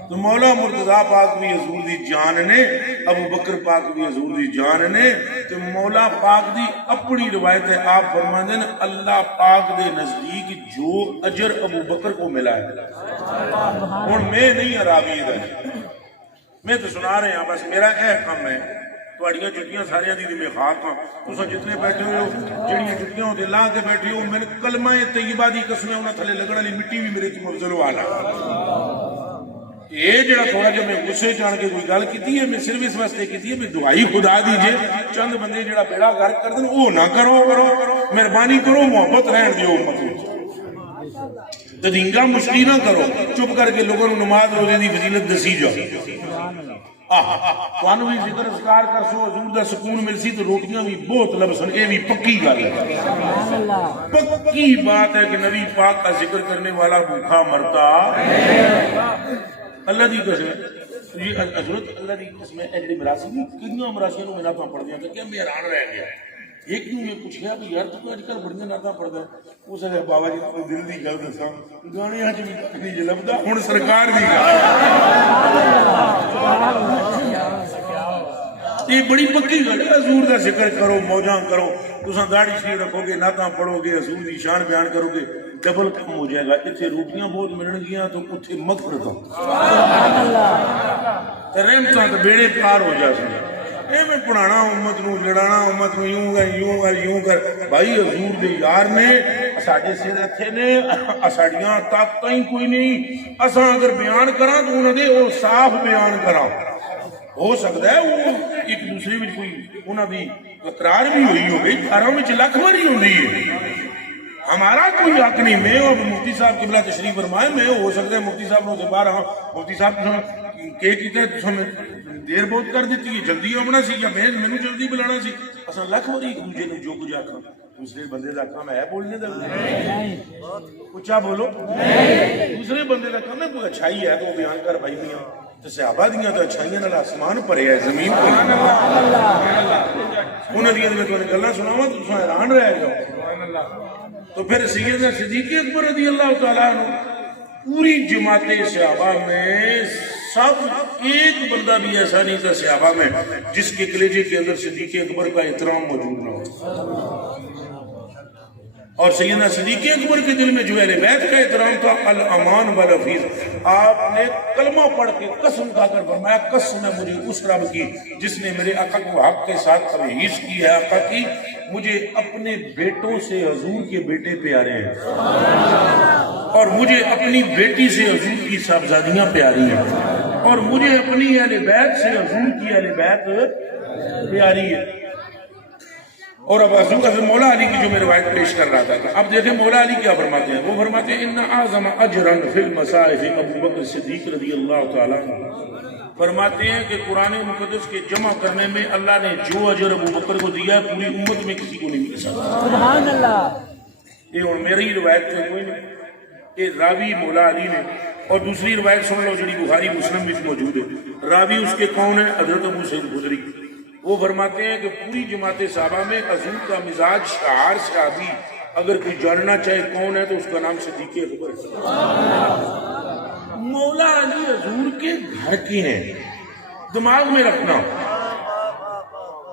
تو مولا مرتضیٰ پاک بھی حضور دی جان نے، ابو بکر پاک بھی حضور دی جان نے، تو مولا پاک دی اپنی روایت ہے، آپ فرماتے ہیں اللہ پاک دے نزدیک جو اجر ابو بکر کو ملا ہے، اور میں نہیں عرابی ادھر میں تو سنا رہے ہیں، بس میرا اے کام ہے تھوڑیاں جتیاں ساریاں دی میں خاک ہاں، تساں جتنے بیٹھے ہوئے ہو جڑیاں جتیاں ہوتے لا کے بیٹھے ہو، میں نے کلمہ طیبہ دی قسمیں انہاں تھلے لگن والی مٹی بھی میرے تو مفضل والا یہ جڑا تھوڑا جو میں غصے جان کے کوئی گل کیتی ہے، میں صرف اس واسطے کیتی ہے میں دعائی خدا دیجئے چند بندے جڑا بیڑا غرق کر دیں او نہ کرو، مہربانی کرو، محبت رہن دیو امت تدینگا مشکل نہ کرو، چپ کر کے لوگوں نماز روزے دی فضیلت دسی جاؤ، توانو بھی ذکر اذکار کر سو حضور دا سکون مل سی تو روٹیاں بھی بہت لبسن، یہ بھی پکی گل ہے، پکی بات ہے کہ نبی پاک کا ذکر کرنے والا بھوکا مرتا اللہ دی قسم، یہ حضرت اللہ دی قسم ہے، ایڈی مراسی بھی کتنی مراسیاں میں ناتاں پڑھ دیا تھا، کیا میں حیران رہ گیا، ایک کیوں میں پوچھا کہ یار تو اج کل بڑیاں ناتاں پڑھدا ہے، اس نے بابا جی کو دل دی گل دساں گانے اج بھی نہیں جلبدا، ہن سرکار دی یہ بڑی پکی گل ہے، حضور دا ذکر کرو، موجاں کرو، تساں داڑھی شریف رکھو گے، نعتاں پڑھو گے، حضور دی شان بیان کرو گے، ڈبل کم ہو جائے گا، اتنے روٹیاں بہت ملن گیاں تو اتنے مغفرتاں تے رحمتاں تے بیڑے پار ہو جا سن، اے میں پڑھانا امت نو، لڑانا امت نو، یوں کر یوں کر یوں کر، بھائی حضور دے یار نے ساڈے سر اتھے نے، ساڈیاں طاقتاں ہی کوئی نہیں، اساں اگر بیان کراں تو انہاں دے او صاف بیان کراں، ہو سکتا ہے وہ ایک دوسرے میں کوئی انہاں دی تکرار بھی ہوئی ہو گئی، گھروں میں لکھ بھری ہوندی ہے، ہمارا کوئی حق نہیں، میں اور مفتی صاحب قبلہ تشریف فرمائے، میں ہو سکتا ہے مفتی صاحب نے باہر ہاں مفتی صاحب کہ کیتے دیر بہت کر دیتی ہے، جلدی آمنا سی یا میں نے جلدی بلانا سی، اساں لکھ بھری ایک دوسرے نے جو کچھ آکھاں، دوسرے بندے دا کام ہے بولنے دا، اچھا بولو، دوسرے بندے دا کام ہے کوئی اچھائی ہے تو بیان کر بھائی میاں، تو صحابہ دیاں تو اچھائیاں نال آسمان پرے ہے زمین پر، انہاں دیاں میں تمہیں گلاں سناواں تو تساں حیران رہ جاؤ۔ تو پھر سیدنا صدیق اکبر رضی اللہ تعالیٰ عنہ پوری جماعت صحابہ میں سب ایک بندہ بھی ایسا نہیں تھا صحابہ میں جس کے کلیجے کے اندر صدیق اکبر کا احترام موجود نہ ہو، اور سیدنا صدیق اکبر کے دل میں جو اہل بیت کا احترام تھا، الامان والحفیظ، آپ نے کلمہ پڑھ کے قسم کھا کر فرمایا قسم ہے مجھے اس رب کی جس نے میرے آقا کو حق کے ساتھ تمہیز کی ہے، آقا کی مجھے اپنے بیٹوں سے حضور کے بیٹے پیارے ہیں، اور مجھے اپنی بیٹی سے حضور کی صاحبزادیاں پیاری ہیں، اور مجھے اپنی اہل بیت سے حضور کی اہل بیت پیاری ہے۔ اور اب حضرت مولا علی کی جو میں روایت پیش کر رہا تھا، اب دیکھیں مولا علی کیا فرماتے ہیں، وہ فرماتے ہیں ان اعظم اجرا فی المصائف ابو بکر صدیق رضی اللہ تعالیٰ عنہ، فرماتے ہیں کہ قرآن مقدس کے جمع کرنے میں اللہ نے جو اجر ابو بکر کو دیا ہے پوری امت میں کسی کو نہیں مل سکتا، سبحان اللہ، یہ اور میری روایت میں کوئی نہیں، یہ راوی مولا علی نے، اور دوسری روایت سن لو جڑی بخاری مسلم میں موجود ہے، راوی اس کے کون ہے؟ حضرت ابو سعید خدری، وہ فرماتے ہیں کہ پوری جماعت صحابہ میں حضور کا مزاج شعار صحابی اگر کوئی جاننا چاہے کون ہے تو اس کا نام صدیق اکبر ہے۔ مولا علی حضور کے گھر کے ہیں، دماغ میں رکھنا،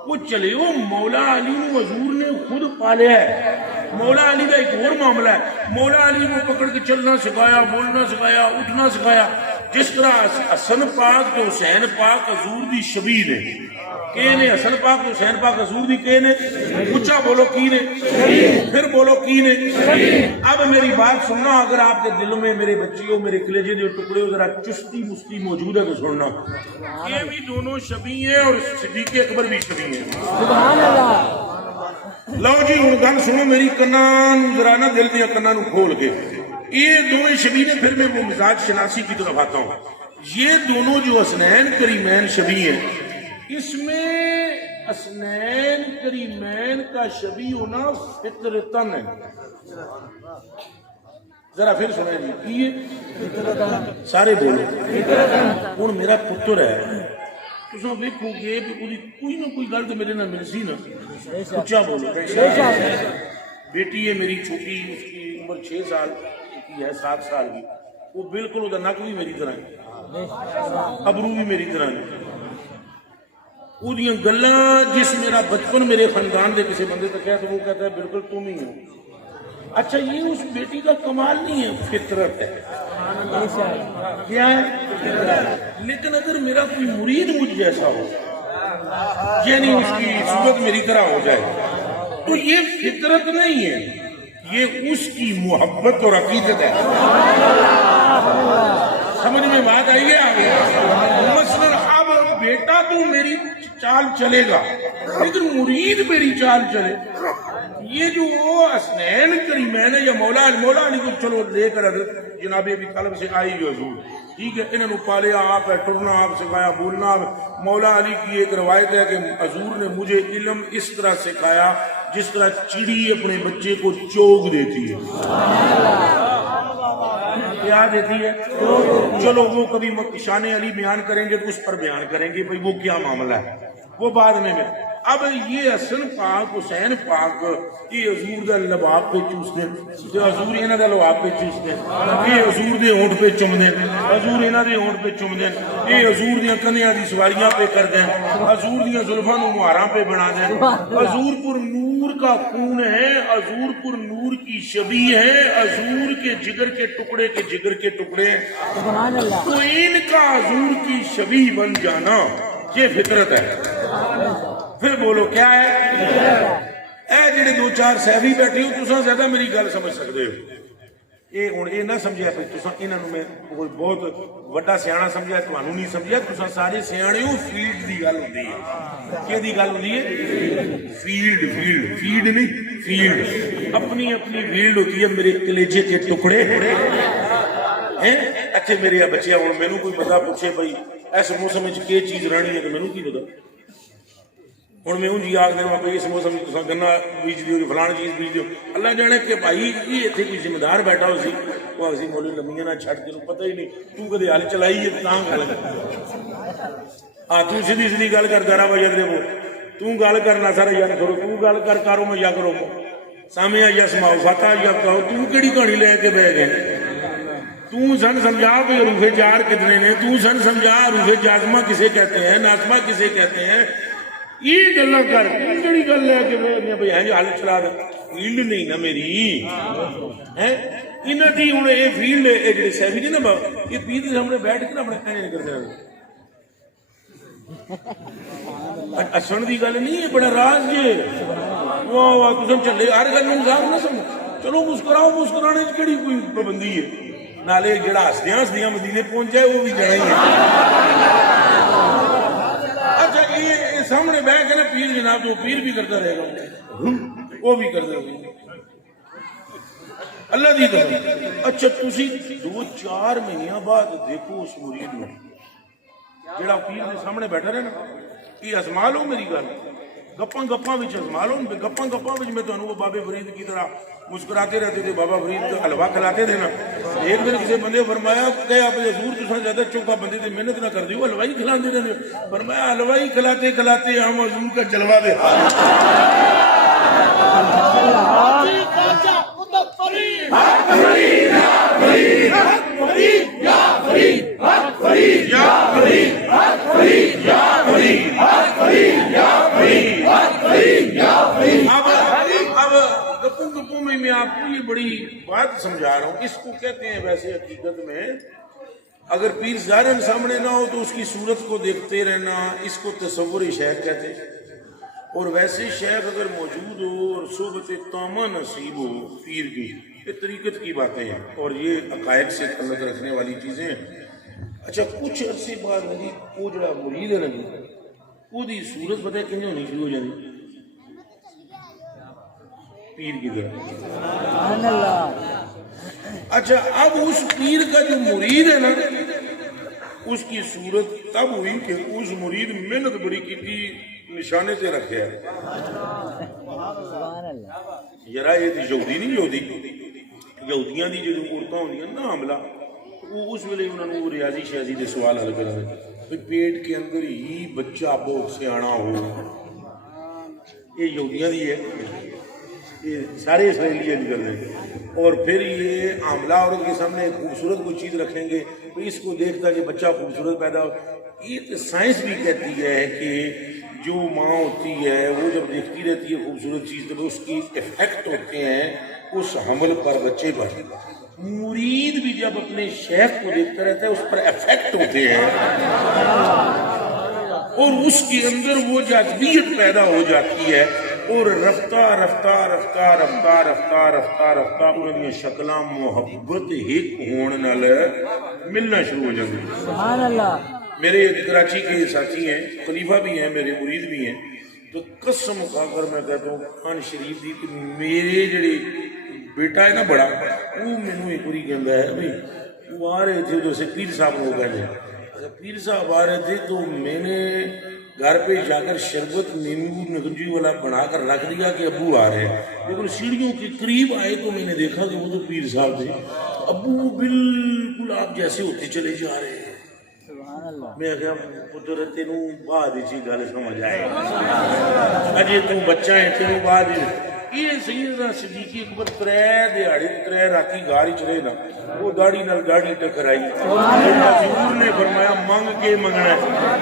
وہ چلے وہ مولا علی حضور نے خود پالیا ہے، مولا علی کا ایک اور معاملہ ہے، مولا علی کو پکڑ کے چلنا سکھایا، بولنا سکھایا، اٹھنا سکھایا، جس طرح حسن پاک تے حسین پاک حضور دی شبیہ نے کہ نے حسن پاک تے حسین پاک حضور دی کہ نے اونچا بولو کی نے پھر بولو کی نے اب میری بات سننا اگر آپ کے دل میں میرے بچیوں میرے کلیجے دے ٹکڑے ہو ذرا چستی مستی موجود ہے تو سننا یہ بھی دونوں شبیہ ہیں اور صدیق اکبر بھی شبیہ ہیں سبحان اللہ لو جی ہوں گل سنو میری کنان ذرا نا دل دیا کنان کھول کے یہ دونوں شبیہ نے پھر میں وہ مزاج شناسی کی طرف آتا ہوں یہ دونوں جو حسنین کریمین شبیہ ہیں اس میں حسنین کریمین کا شبیہ ہونا فطرتن ہے ذرا پھر سنیں جی یہ سارے بولے ہوں میرا پتر ہے تساں ویکھو گے کہ کوئی نہ کوئی گل تو میرے نال مل سی نا اونچا بولو بیٹی ہے میری چھوٹی اس کی عمر 6 سال کی ہے 7 سال کی وہ بالکل وہ نک بھی میری طرح ہے ابرو بھی میری طرح ہے وہ گلاں جس میرا بچپن میرے خاندان دے کسی بندے تک ہے تو وہ کہتا ہے بالکل تم ہی ہو اچھا یہ اس بیٹی کا کمال نہیں ہے فطرت ہے کیا ہے لیکن اگر میرا کوئی مرید مجھ جیسا ہو یعنی اس کی صورت میری طرح ہو جائے تو یہ فطرت نہیں ہے یہ اس کی محبت اور عقیدت ہے سمجھ میں بات آئی ہے مثلا اب بیٹا تو میری چال چلے گا لیکن مرید میری چال چلے یہ جو حسنین کریمین ہے یا مولا علی کو چلو لے کر جناب ابی طالب سے آئی جو حضور ٹھیک ہے انہوں نے پالیا آپ ہے ٹرنا آپ سکھایا بولنا مولا علی کی ایک روایت ہے کہ حضور نے مجھے علم اس طرح سکھایا جس طرح چڑی اپنے بچے کو چوگ دیتی ہے کیا دیتی ہے چلو وہ کبھی شان علی بیان کریں گے تو اس پر بیان کریں گے بھئی وہ کیا معاملہ ہے وہ بعد میں اب یہ حسن پاک حسین پاک یہ حضور دا لباب پہ چوس دیں تے حضور انہاں دا لباب پہ چوس دیں یہ حضور دے ہونٹ پہ چم دیں حضور انہاں دے ہونٹ پہ چم دیں یہ حضور دیاں کنیاں دی سواریاں پہ کر دیں حضور دیاں زلفاں نوں مہاراں پہ بنا دیں حضور پر نور کا خون ہے حضور پر نور کی شبیہ ہے حضور کے جگر کے ٹکڑے کے جگر کے ٹکڑے سبحان اللہ تو ان کا حضور کی شبیہ بن جانا یہ فطرت ہے پھر بولو کیا ہے اے جڑے 2-4 صحابی بیٹھے ہو تساں زیادہ میری گل سمجھ سکتے ہو یہ ہن یہ نہ سمجھیا پھر تساں انہاں نوں میں کوئی بہت بڑا سیاںا سمجھیا تانوں نہیں سمجھیا تساں سارے سیاںے ہو فیلڈ دی گل ہوندی ہے کیدی گل ہوندی ہے فیلڈ نہیں فیلڈ اپنی اپنی فیلڈ ہوتی ہے میرے کلیجے کے ٹکڑے ہیں اچھے میرے بچے ہن مینوں کوئی بندہ پوچھے بھائی اس موسم وچ کی چیز رہنی ہے تو مینوں کی پتا ہوں میں جی آخ دوں بھائی اس موسم گنا بیج دیو فلان چیز بیج دیو اللہ جانے کہ بھائی یہ اتنے کوئی ذمہ دار بیٹھا ہو سی وہ اسی مولی لمبیاں نہ چھٹ کے پتہ ہی نہیں تو کدے ہل چلائی ہے تاں گل ہاں تو سیدھی سیدھی گل کر دارا بھائی ادھر وہ تو گل کرنا سارا یا کرو تو گل کر کرو میں یا کرو سامیا یا سماؤ فاتحہ یا کہو تو کیڑی کہانی لے کے بہ گئے تو سن سمجھا کہ روح جار کتنے نے تو سن سمجھا روح جازمہ کسے کہتے ہیں ناسمہ کسے کہتے ہیں یہ گلا کر کیڑی گل لے کے بھائی ہیں جو حل چلا دے فیلڈ نہیں نا میری ہے انہاں دی ہن اے فیلڈ اے جڑے صحابی نے نا یہ پیر دے سامنے بیٹھ کے نا اپنے کہنے نہیں کرتے اسن دی گل نہیں ہے بڑا راز جے واہ واہ تساں چلے ہر گل نوں ظاہر نہ سمجھ چلو مسکراؤ مسکرانے وچ کیڑی کوئی پابندی ہے نالے جڑا ہسدیاں مدینے پہنچ جائے وہ بھی جانا ہی ہے اچھا یہ سامنے بیٹھ کے نا پیر جناب تو پیر بھی کرتا رہے گا وہ بھی کرتا رہے گا اللہ دی قسم اچھا تسی 2-4 مہینے بعد دیکھو اس مرید میں جڑا پیر دے سامنے بیٹھا رہے نا یہ ازما لو میری گل گپاں گپاں وچ ازما لو گپاں گپاں وچ میں تانوں وہ بابے فرید کی طرح مسکراتے رہتے تھے بابا فرید کا حلوہ کھلاتے تھے نا ایک دن کسی بندے فرمایا کہ آپ حضور تساں زیادہ چوکا بندے تے محنت نہ کر دیو حلوہ ہی کھلاندے رہندے فرمایا حلوہ ہی کھلاتے کھلاتے ہم حضور کا جلوہ دے گپوں میں آپ کو یہ بڑی بات سمجھا رہا ہوں اس کو کہتے ہیں ویسے حقیقت میں اگر پیر ظاہر سامنے نہ ہو تو اس کی صورت کو دیکھتے رہنا، اس کو تصور شیخ کہتے ہیں۔ اور ویسے شیخ اگر موجود ہو اور صحبت تامہ نصیب ہو پیر کی، یہ طریقت کی باتیں ہیں اور یہ عقائد سے تعلق رکھنے والی چیزیں ہیں۔ اچھا کچھ عرصے بعد نبی وہ جڑا مرید ہے نبی وہ دی صورت پتہ ہے کہیں ہونی شروع ہو جاتی پیر کی طرح۔ سبحان اللہ۔ اچھا اب اس پیر کا جو مرید ہے نا اس کی صورت تب ہوئی کہ اس مرید محنت بڑی کی تھی، نشانے سے رکھے ہے۔ سبحان اللہ۔ یرا یہ تھی یہودی نہیں یہودیاں دی جو عورتاں ہوندیاں نا حاملہ، وہ اس ویلے انہوں نے وہ ریاضی شیازی دے سوال حل کرنے پیٹ کے اندر ہی بچہ بہت سیانا ہو، یہ یہودیاں دی ہے، یہ سارے اسرائیلی نکل رہے ہیں۔ اور پھر یہ حاملہ عورت کے سامنے خوبصورت کوئی چیز رکھیں گے تو اس کو دیکھتا کہ بچہ خوبصورت پیدا ہو۔ یہ تو سائنس بھی کہتی ہے کہ جو ماں ہوتی ہے وہ جب دیکھتی رہتی ہے خوبصورت چیز تو اس کی افیکٹ ہوتے ہیں اس حمل پر، بچے پر۔ مرید بھی جب اپنے شیخ کو دیکھتا رہتا ہے اس پر افیکٹ ہوتے ہیں اور اس کے اندر وہ جاذبیت پیدا ہو جاتی ہے اور رفتہ رفتہ رفتہ رفتہ رفتہ رفتہ رفتہ انہیں شکلاں محبت ایک ہونے نال ملنا شروع ہو جاتی ہیں۔ سبحان اللہ۔ میرے کراچی کے ساتھی ہیں، خلیفہ بھی ہیں، میرے مرید بھی ہیں، تو قسم کھا کر میں کہتا ہوں قرآن شریف دی کہ میرے جڑے بیٹا ہے نا بڑا وہ مینوں ایک باری کہندا ہے بھائی وہ آ رہے تھے جیسے پیر صاحب لوگ ہیں، پیر صاحب آ رہے تھے تو میں نے گھر پہ جا کر شربت نیمبو نکنجی والا بنا کر رکھ دیا کہ ابو آ رہے ہیں، لیکن سیڑھیوں کے قریب آئے تو میں نے دیکھا کہ وہ تو پیر صاحب تھے، ابو بالکل آپ جیسے ہوتے چلے جا رہے ہیں۔ میں کہا پتر تینوں بعد اچھی گل سمجھ آئے اجے تو بچہ ہے تینوں بعد یہ سیدنا صدیق اکبر ترے دیہڑی ترے راتی گاڑی چلے نا وہ داڑھی نال داڑھی ٹکرائی، حضور نے فرمایا منگ کے منگنا ہے،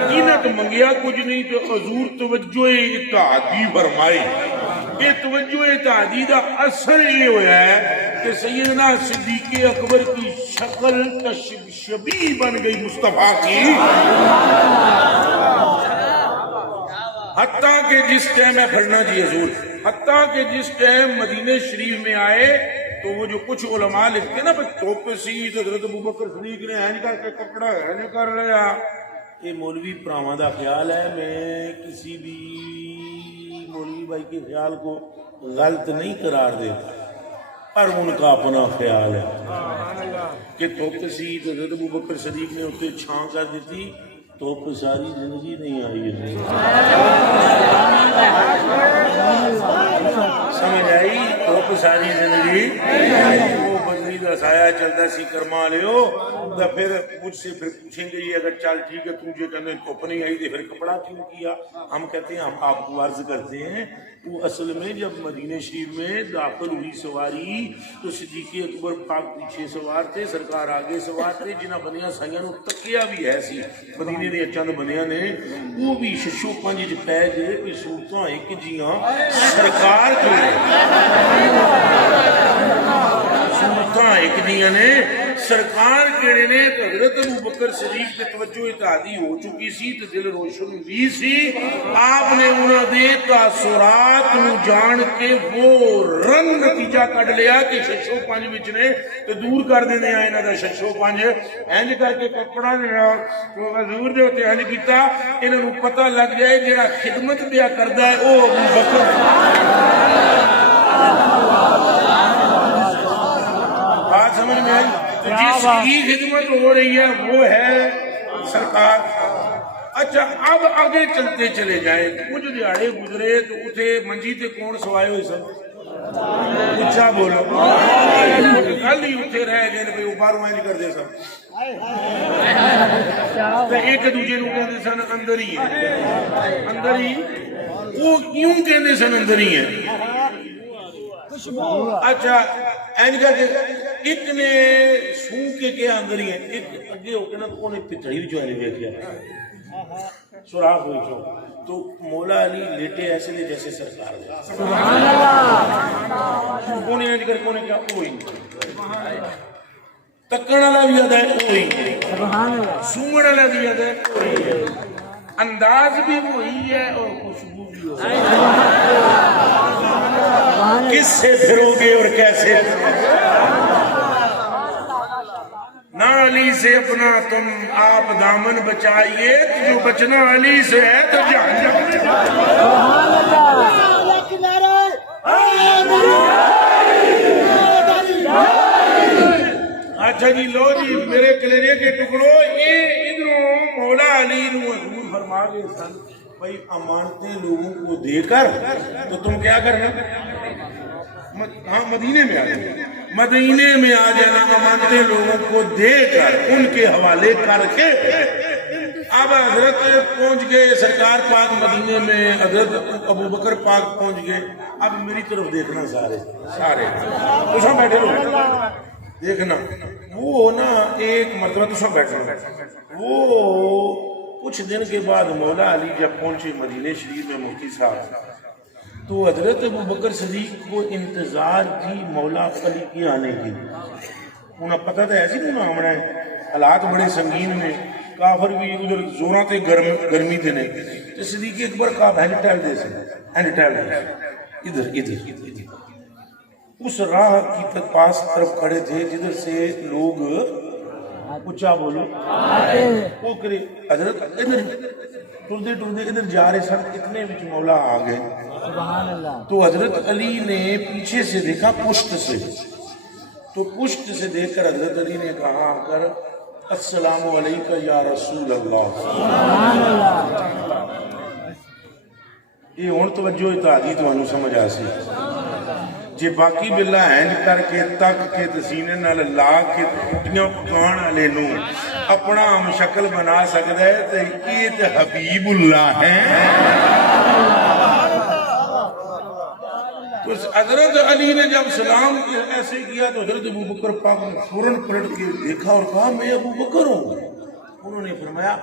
انہیں تو منگیا کچھ نہیں تو حضور توجہ اتحادی فرمائی۔ یہ توجہ اتحادی دا اثر یہ ہوا ہے کہ سیدنا صدیق اکبر کی شکل شبیہ بن گئی مصطفیٰ کی، حتیٰ کہ جس ٹائم میں پڑھنا جی حضور، حتیٰ کہ جس ٹائم مدینہ شریف میں آئے تو وہ جو کچھ علماء لکھتے ہیں نا توپ سید حضرت ابوبکر صدیق نے ہینج کر کے کپڑا ہینج کر لیا، یہ مولوی پراواں دا خیال ہے، میں کسی بھی مولوی بھائی کے خیال کو غلط نہیں قرار دیتا، پر ان کا اپنا خیال ہے کہ توپ سید حضرت ابوبکر صدیق نے اسے چھاں کر دیتی تو ساری زندگی نہیں آئی ہے، سمجھ آئی؟ تو ساری زندگی وہ بدلی کا سایہ چلتا سی کرما لیو تو پھر مجھ سے پھر پوچھیں گے یہ اگر چل ٹھیک ہے تجھے کہنے توپ نہیں آئی تو پھر کپڑا کیوں کیا؟ ہم کہتے ہیں ہم آپ کو عرض کرتے ہیں وہ اصل میں جب مدینہ شریف میں داخل ہوئی سواری تو صدیق اکبر پاک پیچھے سوار تھے، سرکار آگے سوار تھے، جنہ بندیاں سائیاں نو تکیا بھی ہے سی مدینے دے چند بندیاں نے وہ بھی ششو پنج پہ گئے کوئی صورتاں ایک جیاں سرکار جو صورتاں ایک جیاں نے سرکار کیڑے نے حضرت ابوبکر صدیق کے توجہ اتحادی ہو چکی سی تو دل روشن بھی سی، آپ نے انہاں دے تاثرات نو جان کے وہ رنگ نتیجہ کٹ لیا کہ ششو پنج وچ نے تو دور کر دینے آئے انہاں دا ششو پنج اینج کر کے کپڑا حضور دے ہوتے اینج کیتا انہاں نو پتہ لگ جائے جڑا خدمت دیا کردا ہے او ابوبکر بات سمجھ میں آئی؟ جس کی خدمت ہو رہی ہے وہ ہے سرکار۔ اچھا اب آگے چلتے چلے جائیں، کچھ دیہڑے گزرے تو اتھے منجی تے کون سوائے ہوئے سب اچھا بولو کل ہی اتھے رہ گئے بھئی اوپر وائن کر دے سب تو ایک دوجے نو کہندے سن اندر ہی ہے، اندر ہی وہ کیوں کہندے سن اندر ہی ہے؟ اچھا اینج کر کے ایک نے سو کے کیا اندر ہی ہے، ایک اگے ہو کے نا تو انہیں پتھڑی بھی جو ہے نہیں کیا سراغ ہوئی جو تو مولا علی لیٹے ایسے لے جیسے سرکار ہے، کونی اینج کر کونی کیا ہوئی تکن والا بھی ادا وہی سبحان اللہ سونگن والا بھی ادا وہی انداز بھی وہی ہے اور خوشبو بھی وہی کس سے پھرو گے اور کیسے نہ علی سے اپنا تم آپ دامن بچائیے جو بچنا علی سے ہے تو جہنم میں اچھا جی لو جی میرے کلیجے کے ٹکڑوں یہ ادھروں مولا علی نو حضور فرما گئے سن بھائی امانتیں لوگوں کو دے کر تو تم کیا کرنا ہاں مدینے میں آ جانا مدینے میں آ جانا امانتیں لوگوں کو دے کر ان کے حوالے کر کے اب حضرت پہنچ گئے سرکار پاک مدینے میں حضرت ابو بکر پاک پہنچ گئے اب میری طرف دیکھنا سارے تو بیٹھے لوگ دیکھنا وہ نا ایک مرتبہ تو سب بیٹھنا وہ کچھ دن کے بعد مولا علی جب پہنچے مدینہ شریف میں مفتی صاحب تو حضرت ابو بکر صدیق کو انتظار تھی مولا علی کی آنے کی انہیں پتہ تھا ایسی نہیں آمنا ہے حالات بڑے سنگین میں کافر بھی ادھر زوراں تے گرمی تے نہیں تو صدیق اکبر کا ہینڈ ٹیل دے سے ادھر اس راہ کی پاس طرف کھڑے تھے جدھر سے لوگ اچھا بولو وہ کرے حضرت ادھر ٹردے ادھر جا رہے سن اتنے وچ مولا آ گئے سبحان اللہ تو حضرت علی نے پیچھے سے دیکھا پشت سے تو پشت سے دیکھ کر حضرت علی نے کہا آ کر السلام علیکم یا رسول اللہ سبحان اللہ یہ ہون توجہ اتحادی تو انہوں سمجھ آسی جے باقی بلا ہینج کر کے تک کے تسینے نال لا کے ٹوٹیاں پکان والے نو اپنا ہم شکل بنا سکتا ہے تو یہ تو حبیب اللہ ہے تو حضرت علی نے جب سلام ایسے کیا تو حضرت ابو بکر پاک نے فوراً پلٹ کے دیکھا اور کہا میں ابو بکر ہوں انہوں نے فرمایا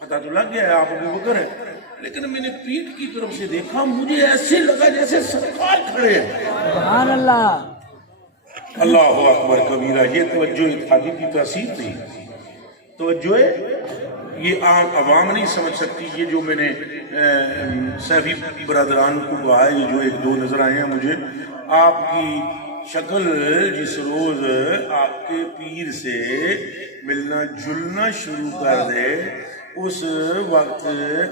پتہ تو لگ گیا ہے آپ ابو بکر ہیں لیکن میں نے پیٹ کی طرف سے دیکھا مجھے ایسے لگا جیسے سرکار کھڑے ہیں سبحان اللہ اللہ اکبر کبیرہ یہ توجہ اتحادی کی تاثیر تھی توجہ یہ عام عوام نہیں سمجھ سکتی یہ جو میں نے سیفی برادران کو کہا ہے یہ جو ایک دو نظر آئے ہیں مجھے آپ کی شکل جس روز آپ کے پیر سے ملنا جلنا شروع کر دے اس وقت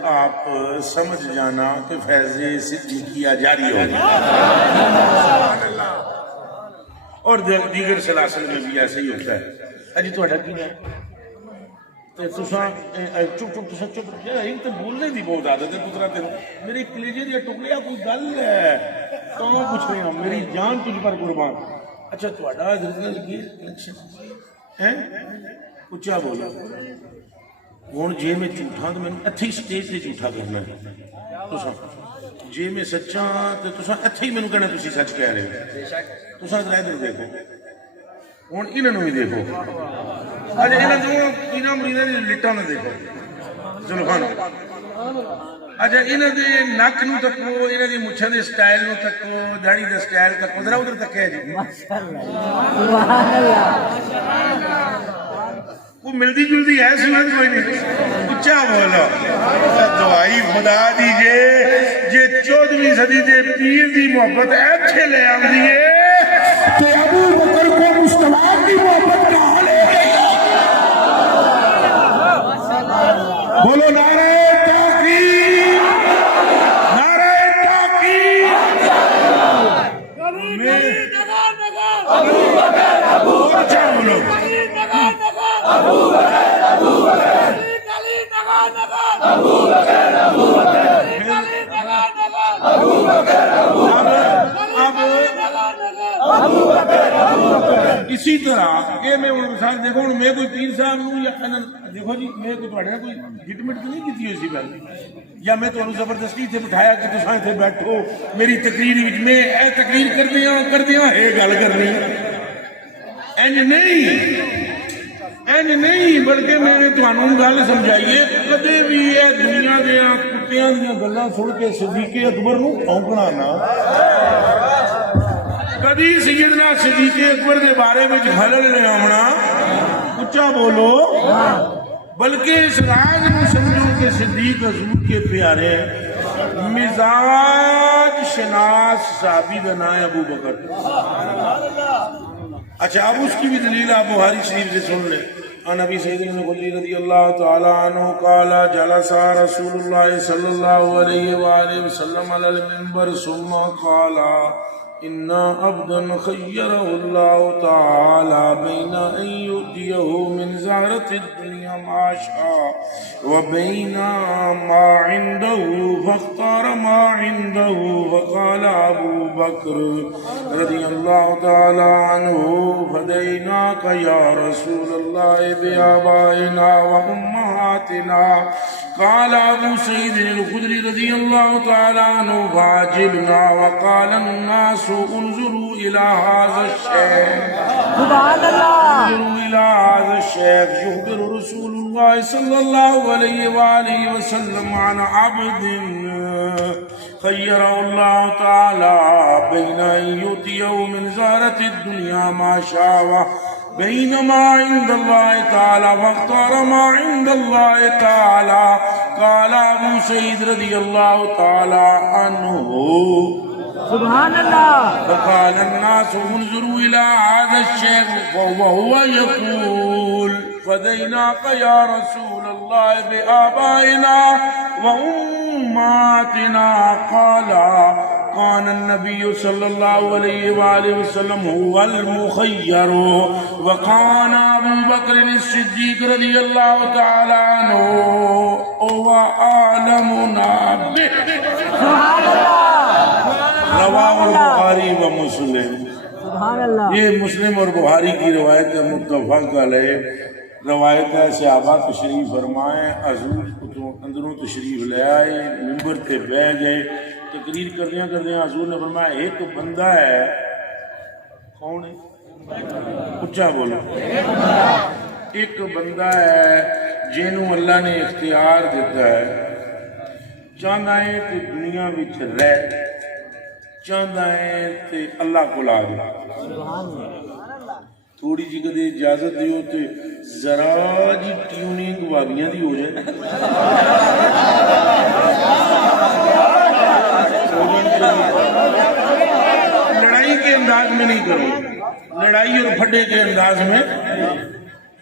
آپ سمجھ جانا کہ فیض صدیقیہ جاری ہوگا اور دیگر سلاسل میں بھی ایسے ہی ہوتا ہے اجی تو اٹھا کی نہیں چپ تو بولنے دی بہت عادت ہے پترا تین میری کلیجے دیا ٹکڑیا کوئی گل ہے تو کچھ نہیں ہوں میری جان تجھ پر قربان اچھا تو اٹھا حضرت کی کنیکشن ہیں اچھا بولا ہوں جی میں جھوٹا تو میں اتھی سٹیج سے جھوٹا کرنا ہے جی میں سچا تو اتھی میں کہنا تھی سچ کہہ رہے ہو تو ادھر دیکھو ہوں انہوں بھی دیکھو اچھا یہاں دونوں مریضوں کی لٹاں نہ دیکھو چلو خان اچھا یہاں کے نک نو تکو یہاں کی مچھاں کے سٹائل نو تکو داڑھی کا سٹائل تکو ذرا ادھر تکے جی سبحان اللہ وہ ملتی جلتی ہے سمجھ کوئی نہیں اچھا بولو دعائی خدا دیجئے جے 14ویں صدی دے پیر دی محبت ایتھے لے آندی ہے تو ابو بکر کو مصطفیٰ کی محبت کا حال ہے بولو نعرہ تحقیق نعرہ تحقیق ابو بکر ابو اچھا بولو ابو بکر ابو بکر علی نگا نگا ابو بکر ابو بکر علی نگا نگا ابو بکر ابو بکر اسی طرح یہ میں مثال دیکھو میں کوئی پیر صاحب نوں یا دیکھو جی میں کوئی ہٹمٹ تو نہیں کی ہوئی پہلے یا میں تمہیں زبردستی اتنے بٹھایا کہ تساں اتنے بیٹھو میری تقریر میں اے تقریر کر دیا یہ گل کرنی انج نہیں بلکہ میں نے تمہوں گل سمجھائیے کدے بھی یہ دنیا دیا کتیاں دیا گلاں سن کے صدیق اکبر نوں پھونکنا نہ کدی سیدنا صدیق اکبر دے بارے میں خلل نہیں آمنا، اچھا بولو، بلکہ اس راز میں سمجھو کہ صدیق حضور کے پیارے مزاج شناس صحابی کا نام ہے ابو بکر۔ اچھا اب اس کی بھی دلیل آپ بخاری شریف سے سن لیں۔ عن ابی سعید الخدری رضی اللہ تعالی عنہ قال جلس رسول اللہ صلی اللہ علیہ وآلہ وسلم علی المنبر ثم قال ان عبدا خیرہ اللہ تعالی بین ان یؤتیہ من زہرۃ الدنیا ما شاء وبین ما عنده فاختار ما عنده وقال ابو بکر رضی اللہ تعالی عنہ فدیناک یا رسول اللہ بآبائنا وامہاتنا قال ابو سعید الخدری رضی اللہ تعالی عنہ فعجبنا وقال الناس انظروا الى هذا الشيخ سبحان اللہ انظروا الى هذا الشيخ يخبر رسول الله صلى الله عليه وآله وسلم عن عبد خيره الله تعالى بين ان يؤتيه من زهرة الدنيا ما شاء بينما عند الله تعالى واختار ما عند الله تعالى قال ابو سعید رضی اللہ تعالی عنہ سبحان اللہ فقال الناس انظروا الى هذا الشيخ وهو يقول فديناك يا رسول الله بآبائنا وأمهاتنا قال كان النبي صلى الله عليه وآله وسلم هو المخير وكان أبو بكر الصديق رضي الله تعالى عنه هو أعلمنا به سبحان اللہ رواہ البخاری و مسلم۔ سبحان اللہ یہ مسلم اور بخاری کی روایت متفق علیہ روایت ہے۔ صحابہ تشریف فرمائے، حضور اندروں تشریف لے آئے، ممبر پہ بیٹھ گئے، تقریر کردیاں حضور نے فرمایا ایک بندہ ہے، کون ہے؟ اچھا بولو، ایک بندہ ہے جنوں اللہ نے اختیار دیتا ہے، چاہتا ہے کہ دنیا وچ رہ، چاہتا ہے کہ اللہ کو لا دے، تھوڑی جی کدے اجازت دیو تے ذرا جی ٹیوننگ واگیاں دی ہو جائے، لڑائی کے انداز میں نہیں کرو، لڑائی اور پھڈے کے انداز میں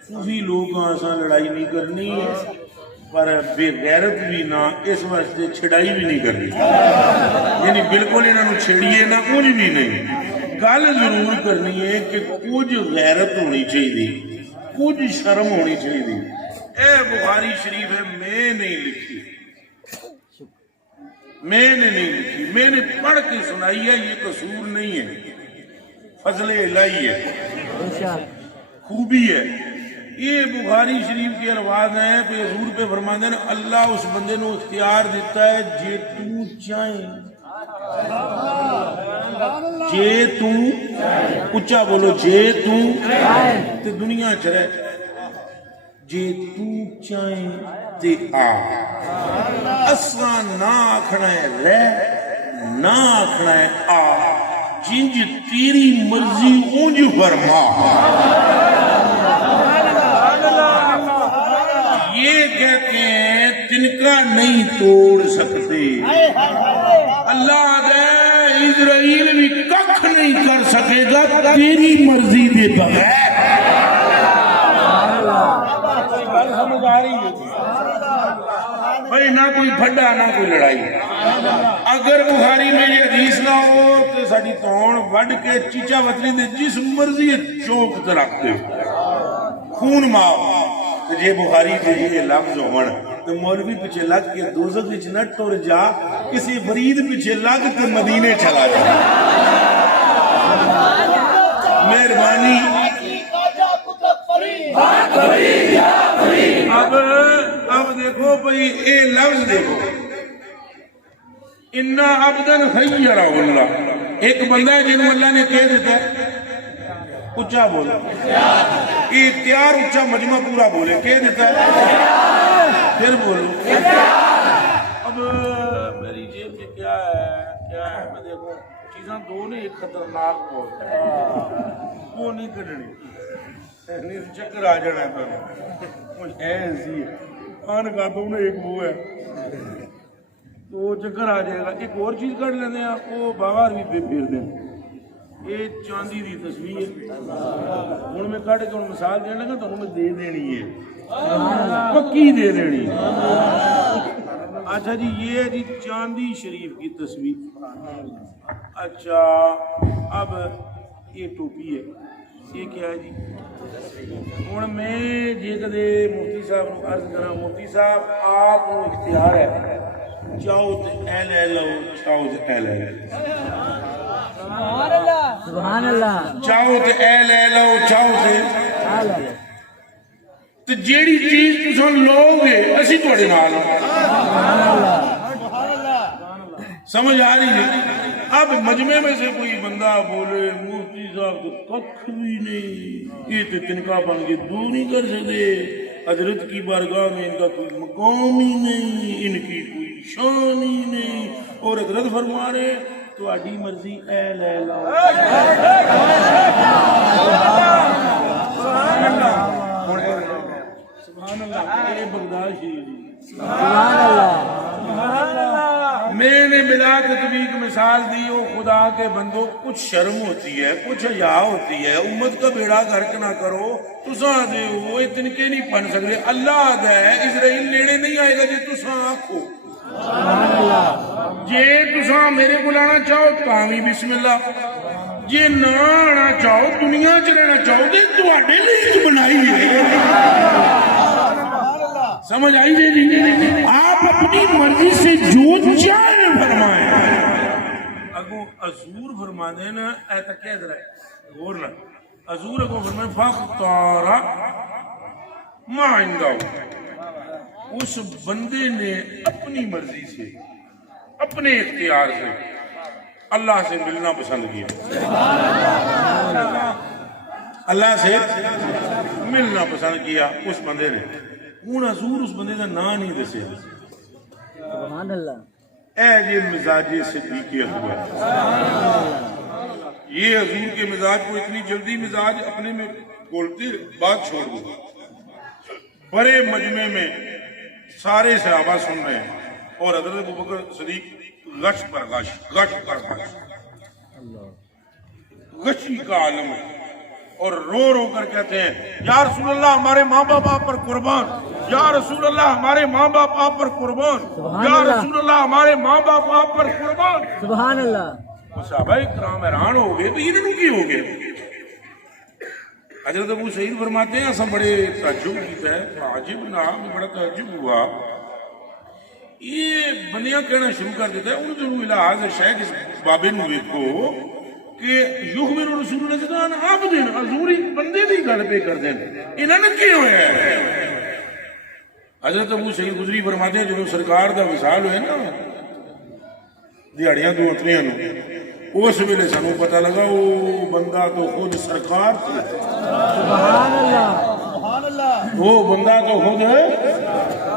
صوفی لوگ ایسا لڑائی نہیں کرنی پر بے غیرت بھی نہ، اس واسطے چھڑائی بھی نہیں کرنی، یعنی بالکل انہوں چھڑیے نہ کچھ بھی نہیں، گل ضرور کرنی ہے کہ کچھ غیرت ہونی چاہیے، کچھ شرم ہونی چاہیے۔ اے بخاری شریف ہے، میں نہیں لکھی، میں نے نہیں لکھی، میں نے پڑھ کے سنائی ہے، یہ قصور نہیں ہے، فضل الہی ہے، خوبی ہے۔ یہ بخاری شریف کے الفاظ ہیں کہ حضور پہ فرماتے ہیں اللہ اس بندے نو اختیار دیتا ہے جے تو چاہیں، جے تو اچھا بولو، جے تو تے دنیا چ رہ، جے تو چاہیں تے آ، اساں نہ آکھنا ہے رہ، نہ آکھنا ہے آ، جنج تیری مرضی اونج فرما۔ یہ کہتے ہیں تنکا نہیں توڑ سکتے، اللہ دے اسرائیل بھی ککھ نہیں کر سکے گا تیری مرضی دے بغیر۔ بھائی نہ کوئی پھڈا نہ کوئی لڑائی، اگر بخاری میں یہ حدیث نہ ہو تو ساڑی تون وڈ کے چیچا وطنی دے جس مرضی چوک تے رکھ دے خون ماں۔ جے بخاری کے یہ لفظ ہون تو مولوی پیچھے لگ کے دوزخ وچ نہ ٹر جا، کسی فرید پیچھے لگ کے مدینے چلا جا۔ مہربانی اب دیکھو بھئی اے لفظ دیکھو، اِنَّا عَبْدًا خَيَّرَهُ اللَّهُ، ایک بندہ ہے جنہوں اللہ نے کہہ دیتا ہے، اچھا بولو، یہ اختیار اچھا مجمع پورا بولے، کہہ دیتا ہے، پھر بولو، اب میری جیب میں کیا ہے؟ کیا ہے میں دیکھو چیزاں دو نے ایک خطرناک بہت ہے وہ نہیں کرنی نہیں چکر آ جانا ہے کچھ ہے ایسی ہے آن کا تو ایک وہ ہے تو وہ چکر آ جائے گا ایک اور چیز کر لینے ہیں وہ باہر بھی پہ پھیر دیں یہ چاندی دی تصویر ہوں میں کٹ کے مثال دینے لگا تو میں دے دینی ہے پکی دے دینی ہے اچھا جی یہ ہے جی چاندی شریف کی تصویر اچھا اب یہ ٹوپی ہے یہ کیا ہے جی ہوں میں جی کدے مفتی صاحب کو عرض کرا مفتی صاحب آپ کو اختیار ہے چاہو تو اے لے لو چاہو تو اے لے لو سبحان اللہ چاہو تو اے لے لو چاہو تو جیڑی چیز تسان لو گے اسی تھوڑے نال سمجھ آ رہی ہے اب مجمع میں سے کوئی بندہ بولے مفتی صاحب تو کچھ بھی نہیں یہ تو تنکا بن کے دور نہیں کر سکتے حضرت کی بارگاہ میں ان کا کوئی مقام ہی نہیں ان کی کوئی شان ہی نہیں اور حضرت فرما رہے تہاڈی مرضی اے لے لو سبحان اللہ یہ بغداد شریف سبحان اللہ میں نے بلا تطبیق مثال دی وہ خدا کے بندوں کچھ شرم ہوتی ہے کچھ حیا ہوتی ہے امت کا بیڑا غرق نہ کرو تساں دے وہ اتنے کے نہیں بن سکتے اللہ دے اسرائیل نیڑے نہیں آئے گا جی تساں آکھو جی تساں میرے بلانا چاہو تاوی بسم اللہ جی نہ آنا چاہو دنیا چ رہنا چاہو گے تواڈے لیے بنائی ہے سمجھ آئی جی آپ اپنی مرضی سے جو چاہے فرمائیں اگو حضور فرما دینا اے تک کہہ در ہے غور نہ حضور اگو فرمائیں فاختارا ما عندہ اس بندے نے اپنی مرضی سے اپنے اختیار سے اللہ سے ملنا پسند کیا اللہ سے ملنا پسند کیا اس بندے نے ہوں حضور اس بندے کا نام نہیں دسے سبحان اللہ اے جی مزاج صدیق اکبر یہ حضور کے مزاج کو اتنی جلدی مزاج اپنے میں بولتے بات چھوڑ دو بڑے مجمع میں سارے صحابہ سن رہے ہیں اور حضرت ابوبکر صدیق غش پر غش غشی کا عالم ہے اور رو رو کر کہتے ہیں یا رسول اللہ ہمارے ماں باپ آپ پر قربان یا رسول اللہ ہمارے ماں باپ آپ پر قربان یا رسول اللہ ہمارے ماں باپ آپ پر قربان سبحان اللہ صحابہ کرام حیران ہو گئے تو انہوں کی ہو گئے حضرت ابو سعید فرماتے ہیں ایسا بڑے تعجب کیتا ہے عجیب نام بڑا تعجب ہوا یہ بندیاں کہنا شروع کر دیتا ہے انہوں ضرور الہٰذ شاید اس بابے نوے کو کہ یخبر رسول اللہ صلی اللہ علیہ وسلم حضوری بندے دی گل پہ کر دیں انہوں نے کی ہویا ہے حضرت ابو سعید خدری فرماتے ہیں جب سرکار دا وصال ہوئے نا دیہڑیاں دو اپنیاں نو اس ویلے سانوں پتہ لگا وہ بندہ تو خود سرکار تھا سبحان اللہ وہ بندہ تو خود ہے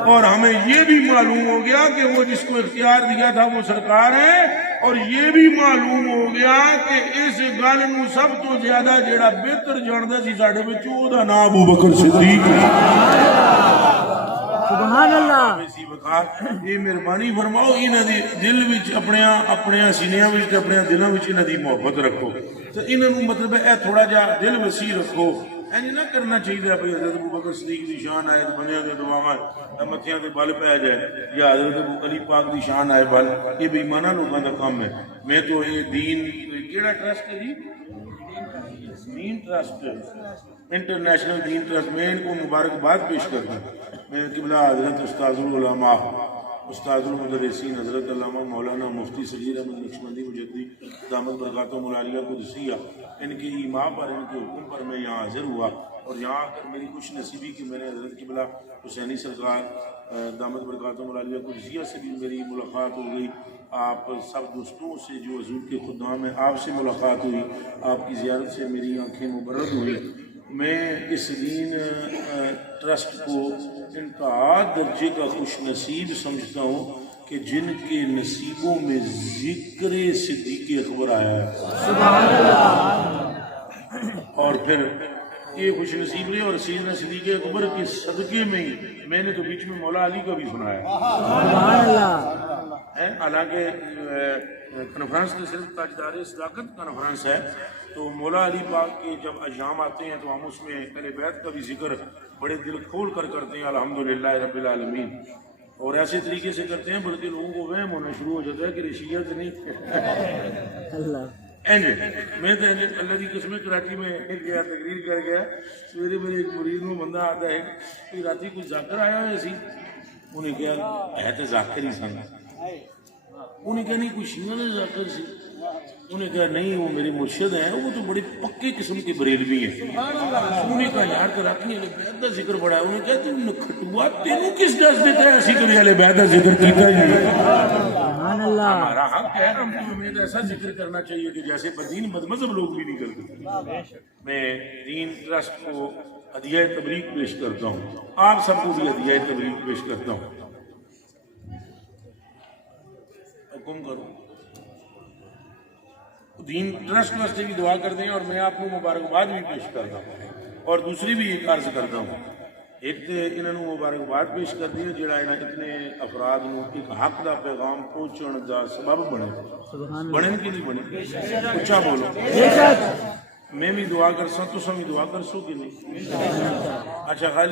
اور ہمیں یہ بھی معلوم ہو گیا کہ وہ جس کو اختیار دیا تھا وہ سرکار ہے اور یہ بھی معلوم ہو گیا کہ اس گل نو سب تو زیادہ جیڑا بہتر جاندا سی ساڈے وچ او دا نام ابوبکر صدیق سبحان اللہ اسی وقت یہ مہربانی فرماؤ انہاں دی دل وچ اپنے سینیاں وچ تے اپنے دلاں وچ انہاں دی محبت رکھو تے انہاں نو مطلب اے تھوڑا جا دل وسیع رکھو اینج نہ کرنا چاہیے بھائی حضرت ابوبکر صدیق دی شان آئے بندیاں دے دعاواں متھیاں تے بل پے جائے یا حضرت ابو علی پاک دی شان آئے بل یہ بے ایمانہ لوگاں دا کام ہے میں تو یہ دین کیڑا ٹرسٹ ہے جی دین ٹرسٹ انٹرنیشنل دین ٹرسٹ میں ان کو مبارکباد پیش کرتا ہوں میں قبلہ حضرت استاذ العلماء استاذ المدرسین حضرت علامہ مولانا مفتی صغیر احمد نقشبندی مجددی دامت برکاتہم العالیہ قدسیہ ان کی ایما پر ان کے حکم پر میں یہاں حاضر ہوا اور یہاں آ کر میری خوش نصیبی کہ میں نے حضرت قبلہ حسینی سرکار دامت برکاتہم العالیہ قدسیہ سے بھی میری ملاقات ہو گئی آپ سب دوستوں سے جو حضور کے خدام ہیں آپ سے ملاقات ہوئی آپ کی زیارت سے میری آنکھیں مبرد ہوئی میں اس دین ٹرسٹ کو انتہا درجے کا خوش نصیب سمجھتا ہوں کہ کہ جن کے نصیبوں میں ذکر صدیق اکبر آیا ہے، اور پھر یہ خوش نصیب رہے، اور سیدنا صدیق اکبر کے صدقے میں ہی میں نے تو بیچ میں مولا علی کا بھی سنایا سبحان اللہ. حالانکہ کانفرنس تو صرف تاجدار صداقت کانفرنس ہے، تو مولا علی پاک کے جب ایام آتے ہیں تو ہم اس میں اہل بیت کا بھی ذکر بڑے دل کھول کر کرتے ہیں، الحمدللہ رب العالمین، اور ایسے طریقے سے کرتے ہیں بلکہ لوگوں کو وہم ہونا شروع ہو جاتا ہے کہ رشیت نہیں. اللہ. میں تو اللہ کی قسم کراچی میں گیا تقریر کر گیا، سویرے میرے ایک مرید میں بندہ آتا ہے کہ راتی کوئی ذاکر آیا ہوا سی، انہیں کہا ہے تو ذاکر ہی سن، انہیں کہا نہیں کوئی شیعہ نے ذاکر سی، انہیں کہا نہیں وہ میرے مرشد ہیں، وہ تو بڑے پکے قسم کے بریلوی ہیں. انہیں کہا یار تو رکھنے والے بیت کا ذکر بڑا ہے، انہیں کہا تم نکھٹوا تینوں کس دس دیتا ہے ایسی کرنے والے بیت کا ذکر کیتا ہی نہیں. سبحان اللہ. ہمارا حق ہے، ہم کو ہمیں ایسا ذکر کرنا چاہیے کہ جیسے بدین بدمذہب لوگ بھی نہیں کرتے. میں دین ٹرسٹ کو ہدیہ تبریک پیش کرتا ہوں، آپ سب کو بھی ہدیہ تبریک پیش کرتا ہوں. حکم کرو دین ٹرسٹ واسطے بھی دعا کر دیں، اور میں آپ کو مبارکباد بھی پیش کرتا ہوں، اور دوسری بھی ایک عرض کرتا ہوں. ایک تو انہوں نے مبارکباد پیش کر دی جڑا اتنے افراد ایک حق دا پیغام پہنچن دا سبب بنے، بنن کی نہیں بنے. اچھا بولو. میں بھی دعا کر سا، تساں بھی دعا کر سو کہ نہیں؟ اچھا خالی